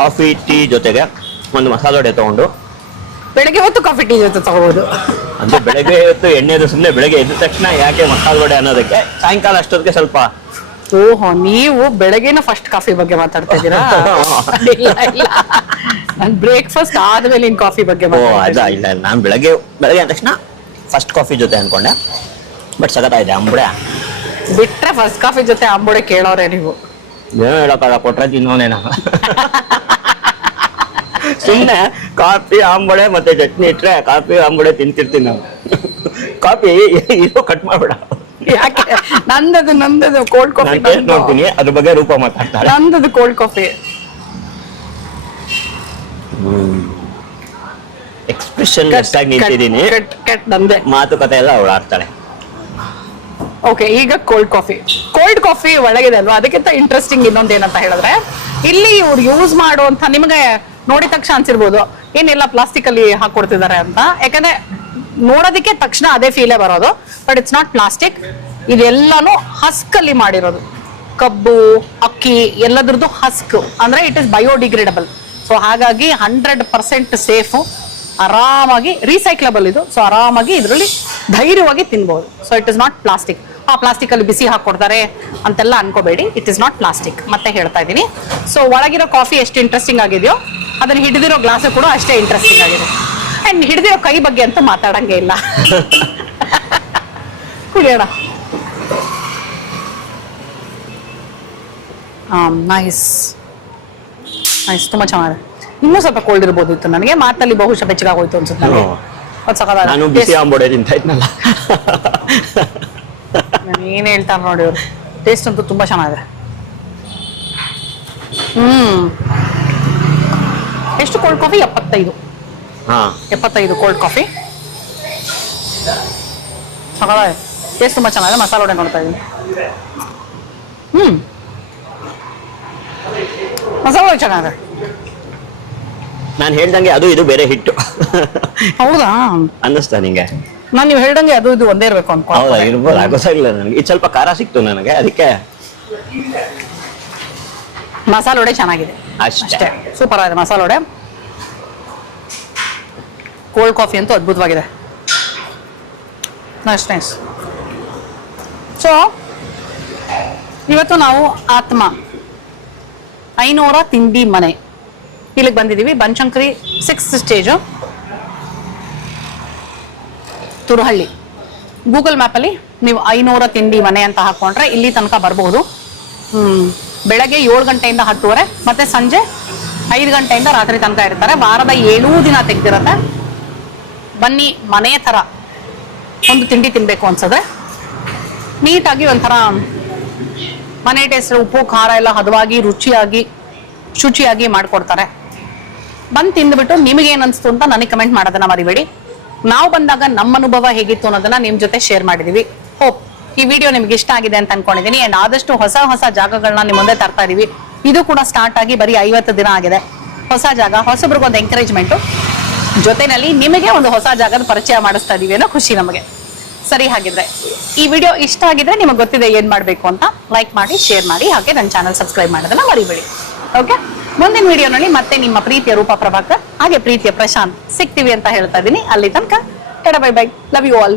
ಕಾಫಿ ಟೀ ಜೊತೆಗೆ ಒಂದು ಮಸಾಲ ವಡೆ ತಗೊಂಡು, ಬೆಳಗ್ಗೆ ಹೊತ್ತು ಕಾಫಿ ಟೀ ಜೊತೆ ತಗೋಬಹುದು. ಅಂದ್ರೆ ಬೆಳಗ್ಗೆ ಹೊತ್ತು ಎಣ್ಣೆದು ಸುಮ್ಮನೆ ಬೆಳಗ್ಗೆ ಎದ್ದ ತಕ್ಷಣ ಯಾಕೆ ಮಸಾಲ ವಡೆ ಅನ್ನೋದಕ್ಕೆ, ಸಾಯಂಕಾಲ ಅಷ್ಟೊತ್ತಿಗೆ ಸ್ವಲ್ಪ. ಓಹೋ, ನೀವು ಬೆಳಗ್ಗೆನ ಫಸ್ಟ್ ಕಾಫಿ ಬಗ್ಗೆ ಮಾತಾಡ್ತಾ ಇದ್ದೀರಾ? ಇಲ್ಲ, ನಾನು ಬ್ರೇಕ್ಫಾಸ್ಟ್ ಆದ್ಮೇಲೆ ಕಾಫಿ ಬಗ್ಗೆ. ಇಲ್ಲ, ನಾನು ಬೆಳಗ್ಗೆ ಅಂದ ತಕ್ಷಣ ಫಸ್ಟ್ ಕಾಫಿ ಜೊತೆ ಅನ್ಕೊಂಡೆ. ಬಟ್ ಸಗತ್ತಾಗಿದೆ ಅಂಬುಡೆ. ಬಿಟ್ರೆ ಫಸ್ಟ್ ಕಾಫಿ ಜೊತೆ ಅಂಬುಡೆ ಕೇಳೋರೆ ನೀವು. ಏನು ಹೇಳಕ್ಕಾಗ, ಕೊಟ್ರೆ ತಿನ್ನೋನೇನ. ಸುಮ್ಮನೆ ಕಾಫಿ ಆಂಬೊಡೆ ಮತ್ತೆ ಚಟ್ನಿ ಇಟ್ರೆ ಕಾಫಿ ಆಂಬೊಡೆ ತಿಂತಿರ್ತೀನಿ ನಾವು. ಕಾಫಿ ಇದು ಕಟ್ ಮಾಡ್ಬೇಡ. ಯಾಕೆ? ನಂದದು ಕೋಲ್ಡ್ ಕಾಫಿ ನೋಡ್ತೀನಿ, ಅದ್ರ ಬಗ್ಗೆ ರೂಪ ಮಾತಾಡ್ತಾರೆ. ನಂದದು ಕೋಲ್ಡ್ ಕಾಫಿ. ಎಕ್ಸ್ಪ್ರೆಷನ್ ಆಗಿ ನಿಂತಿದ್ದೀನಿ, ಮಾತುಕತೆ ಎಲ್ಲ ಅವಳು ಆಡ್ತಾಳೆ. ಓಕೆ, ಈಗ ಕೋಲ್ಡ್ ಕಾಫಿ ಒಳಗಿದೆ ಅಲ್ವಾ? ಅದಕ್ಕಿಂತ ಇಂಟ್ರೆಸ್ಟಿಂಗ್ ಇನ್ನೊಂದೇನಂತ ಹೇಳಿದ್ರೆ, ಇಲ್ಲಿ ಇವ್ರು ಯೂಸ್ ಮಾಡುವಂತ, ನಿಮಗೆ ನೋಡಿದ ತಕ್ಷಣ ಅನ್ಸಿರ್ಬೋದು ಏನೆಲ್ಲ ಪ್ಲಾಸ್ಟಿಕ್ ಅಲ್ಲಿ ಹಾಕೊಡ್ತಿದ್ದಾರೆ ಅಂತ. ಯಾಕಂದ್ರೆ ನೋಡೋದಕ್ಕೆ ತಕ್ಷಣ ಅದೇ ಫೀಲೇ ಬರೋದು. But it's not plastic. ಇದೆಲ್ಲಾನು ಹಸ್ಕ್ ಅಲ್ಲಿ ಮಾಡಿರೋದು. ಕಬ್ಬು, ಅಕ್ಕಿ ಎಲ್ಲದ್ರದ್ದು ಹಸ್ಕ್ ಅಂದ್ರೆ ಇಟ್ ಇಸ್ ಬಯೋಡಿಗ್ರೇಡಬಲ್. ಸೊ ಹಾಗಾಗಿ 100% ಸೇಫು, ಆರಾಮಾಗಿ ರೀಸೈಕ್ಲಬಲ್ ಇದು. ಸೊ ಆರಾಮಾಗಿ ಇದರಲ್ಲಿ ಧೈರ್ಯವಾಗಿ ತಿನ್ಬಹುದು. So it is not plastic. Plastic ಅಲ್ಲಿ ಬಿಸಿ ಹಾಕೊಡ್ತಾರೆ ಅಂತೆಲ್ಲ ಅನ್ಕೋಬೇಡಿ. It is not plastic. ಮತ್ತೆ ಹೇಳ್ತಾ ಇದ್ದೀನಿ. ಸೊ ಒಳಗಿರೋ ಕಾಫಿ ಎಷ್ಟು ಇಂಟ್ರೆಸ್ಟಿಂಗ್ ಆಗಿದೆಯೋ ಅದನ್ನ ಹಿಡಿದಿರೋ ಗ್ಲಾಸ್ ಕೂಡ ಅಷ್ಟೇ ಇಂಟ್ರೆಸ್ಟಿಂಗ್ ಆಗಿದೆ. ಅಂಡ್ ಹಿಡಿದಿರೋ ಕೈ ಬಗ್ಗೆ ಅಂತೂ ಮಾತಾಡಂಗೆ ಇಲ್ಲ. ಕುಡಿಯೋಣ. ನೈಸ್ ನೈಸ್, ತುಂಬಾ ಚೆನ್ನಾಗಿದೆ. ಇನ್ನೂ ಸ್ವಲ್ಪ ಕೋಲ್ಡ್ ಇರ್ಬೋದಿತ್ತು ನನಗೆ, ಮಾತಲ್ಲಿ ಬಹುಶಃ ಬೆಚ್ಚಗಾಗೋಯ್ತು ಅನ್ಸುತ್ತೆ ನನಗೆ. ಅದು ಸಖತ್ತಾಗಿದೆ. ನಾನು ಬಿಸಿ ಆಂಬೋಡೆ ತಿಂತ ಇದ್ನಲ್ಲ. ಏನ್ ಹೇಳ್ತಾರೆ ನೋಡಿ ಅವ್ರು. ಟೇಸ್ಟ್ ಅಂತೂ ತುಂಬಾ ಚೆನ್ನಾಗಿದೆ. ಎಷ್ಟು ಕೋಲ್ಡ್ ಕಾಫಿ? 75 cold coffee. ಸಖತ್ತಾಗಿದೆ. ಟೇಸ್ಟ್ ತುಂಬಾ ಚೆನ್ನಾಗಿದೆ. ಮಸಾಲೆ ವಡೆ ನೋಡ್ತಾ ಇದ್ದೀನಿ. ಮಸಾಲೆ ವಡೆ ಚೆನ್ನಾಗಿದೆ. ನಾನು ಹೇಳ್ದಂಗೆ ಅದು ಇದು ಬೇರೆ ಹಿಟ್ಟು ಹೌದಾ ಅನ್ನಿಸ್ತಾ ನಿಂಗೆ? ನಾನು ನೀವು ಹೇಳ್ದಂಗೆ ಅದು ಇದು ಒಂದೇ ಇರ್ಬೇಕು ಹೌದಾ, ಅನ್ಕೊಂಡು. ಇರ್ಬೋದು. ಗೊತ್ತಾಗಿಲ್ಲ ನನಗೆ. ಇದು ಸ್ವಲ್ಪ ಖಾರ ಸಿಕ್ತು ನನಗೆ, ಅದಕ್ಕೆ. ಮಸಾಲೆ ವಡೆ ಚೆನ್ನಾಗಿದೆ ಅಷ್ಟೇ. ಸೂಪರ್ ಆಗಿದೆ ಮಸಾಲೆ ವಡೆ. ಕೋಲ್ಡ್ ಕಾಫಿ ಅಂತೂ ಅದ್ಭುತವಾಗಿದೆ. Nice nice. ಸೊ ಇವತ್ತು ನಾವು ಆತ್ಮ 500 ತಿಂಡಿ ಮನೆ ಇಲ್ಲಿಗೆ ಬಂದಿದ್ದೀವಿ. Banashankari 6th stage, Turahalli. Google ಮ್ಯಾಪಲ್ಲಿ ನೀವು 500 ತಿಂಡಿ ಮನೆ ಅಂತ ಹಾಕೊಂಡ್ರೆ ಇಲ್ಲಿ ತನಕ ಬರಬಹುದು. ಬೆಳಗ್ಗೆ 7 ಗಂಟೆಯಿಂದ 10:30, ಮತ್ತೆ ಸಂಜೆ 5 ಗಂಟೆಯಿಂದ ರಾತ್ರಿ ತನಕ ಇರ್ತಾರೆ. ವಾರದ 7 ದಿನ ತೆಗ್ದಿರತ್ತೆ. ಬನ್ನಿ, ಮನೆ ಥರ ಒಂದು ತಿಂಡಿ ತಿನ್ಬೇಕು ಅನ್ಸಿದ್ರೆ ನೀಟಾಗಿ ಒಂಥರ ಮನೆ ಟೇಸ್ಟ್, ಉಪ್ಪು ಖಾರ ಎಲ್ಲ ಹದವಾಗಿ ರುಚಿಯಾಗಿ ಶುಚಿಯಾಗಿ ಮಾಡ್ಕೊಡ್ತಾರೆ. ಬಂದು ತಿಂದ್ಬಿಟ್ಟು ನಿಮಗೇನು ಅನಿಸ್ತು ಅಂತ ನನಗೆ ಕಮೆಂಟ್ ಮಾಡೋದನ್ನ ಮರಿಬೇಡಿ. ನಾವು ಬಂದಾಗ ನಮ್ಮ ಅನುಭವ ಹೇಗಿತ್ತು ಅನ್ನೋದನ್ನ ನಿಮ್ ಜೊತೆ ಶೇರ್ ಮಾಡಿದೀವಿ. ಹೋಪ್ ಈ ವಿಡಿಯೋ ನಿಮ್ಗೆ ಇಷ್ಟ ಆಗಿದೆ ಅಂತ ಅನ್ಕೊಂಡಿದೀನಿ. ಅಂಡ್ ಆದಷ್ಟು ಹೊಸ ಹೊಸ ಜಾಗಗಳನ್ನ ನಿಮ್ಮ ಮುಂದೆ ತರ್ತಾ ಇದೀವಿ. ಇದು ಕೂಡ ಸ್ಟಾರ್ಟ್ ಆಗಿ ಬರೀ 50 ದಿನ ಆಗಿದೆ. ಹೊಸ ಜಾಗ, ಹೊಸಬ್ರಿಗೊಂದು ಎಂಕರೇಜ್ಮೆಂಟು, ಜೊತೆನಲ್ಲಿ ನಿಮಗೆ ಒಂದು ಹೊಸ ಜಾಗದ ಪರಿಚಯ ಮಾಡಿಸ್ತಾ ಇದೀವಿ ಅನ್ನೋ ಖುಷಿ ನಮಗೆ. ಸರಿ, ಹಾಗಿದ್ರೆ ಈ ವಿಡಿಯೋ ಇಷ್ಟ ಆಗಿದ್ರೆ ನಿಮಗೆ ಗೊತ್ತಿದೆ ಏನ್ ಮಾಡ್ಬೇಕು ಅಂತ. ಲೈಕ್ ಮಾಡಿ, ಶೇರ್ ಮಾಡಿ, ಹಾಗೆ ನನ್ನ ಚಾನಲ್ ಸಬ್ಸ್ಕ್ರೈಬ್ ಮಾಡೋದನ್ನ ಮರಿಬೇಡಿ. ಓಕೆ, ಮುಂದಿನ ವಿಡಿಯೋನಲ್ಲಿ ಮತ್ತೆ ನಿಮ್ಮ ಪ್ರೀತಿಯ ರೂಪಾ ಪ್ರಭಾಕರ್ ಹಾಗೆ ಪ್ರೀತಿಯ ಪ್ರಶಾಂತ್ ಸಿಗ್ತೀವಿ ಅಂತ ಹೇಳ್ತಾ ಇದ್ದೀನಿ. ಅಲ್ಲಿ ತನಕ bye bye, love you all.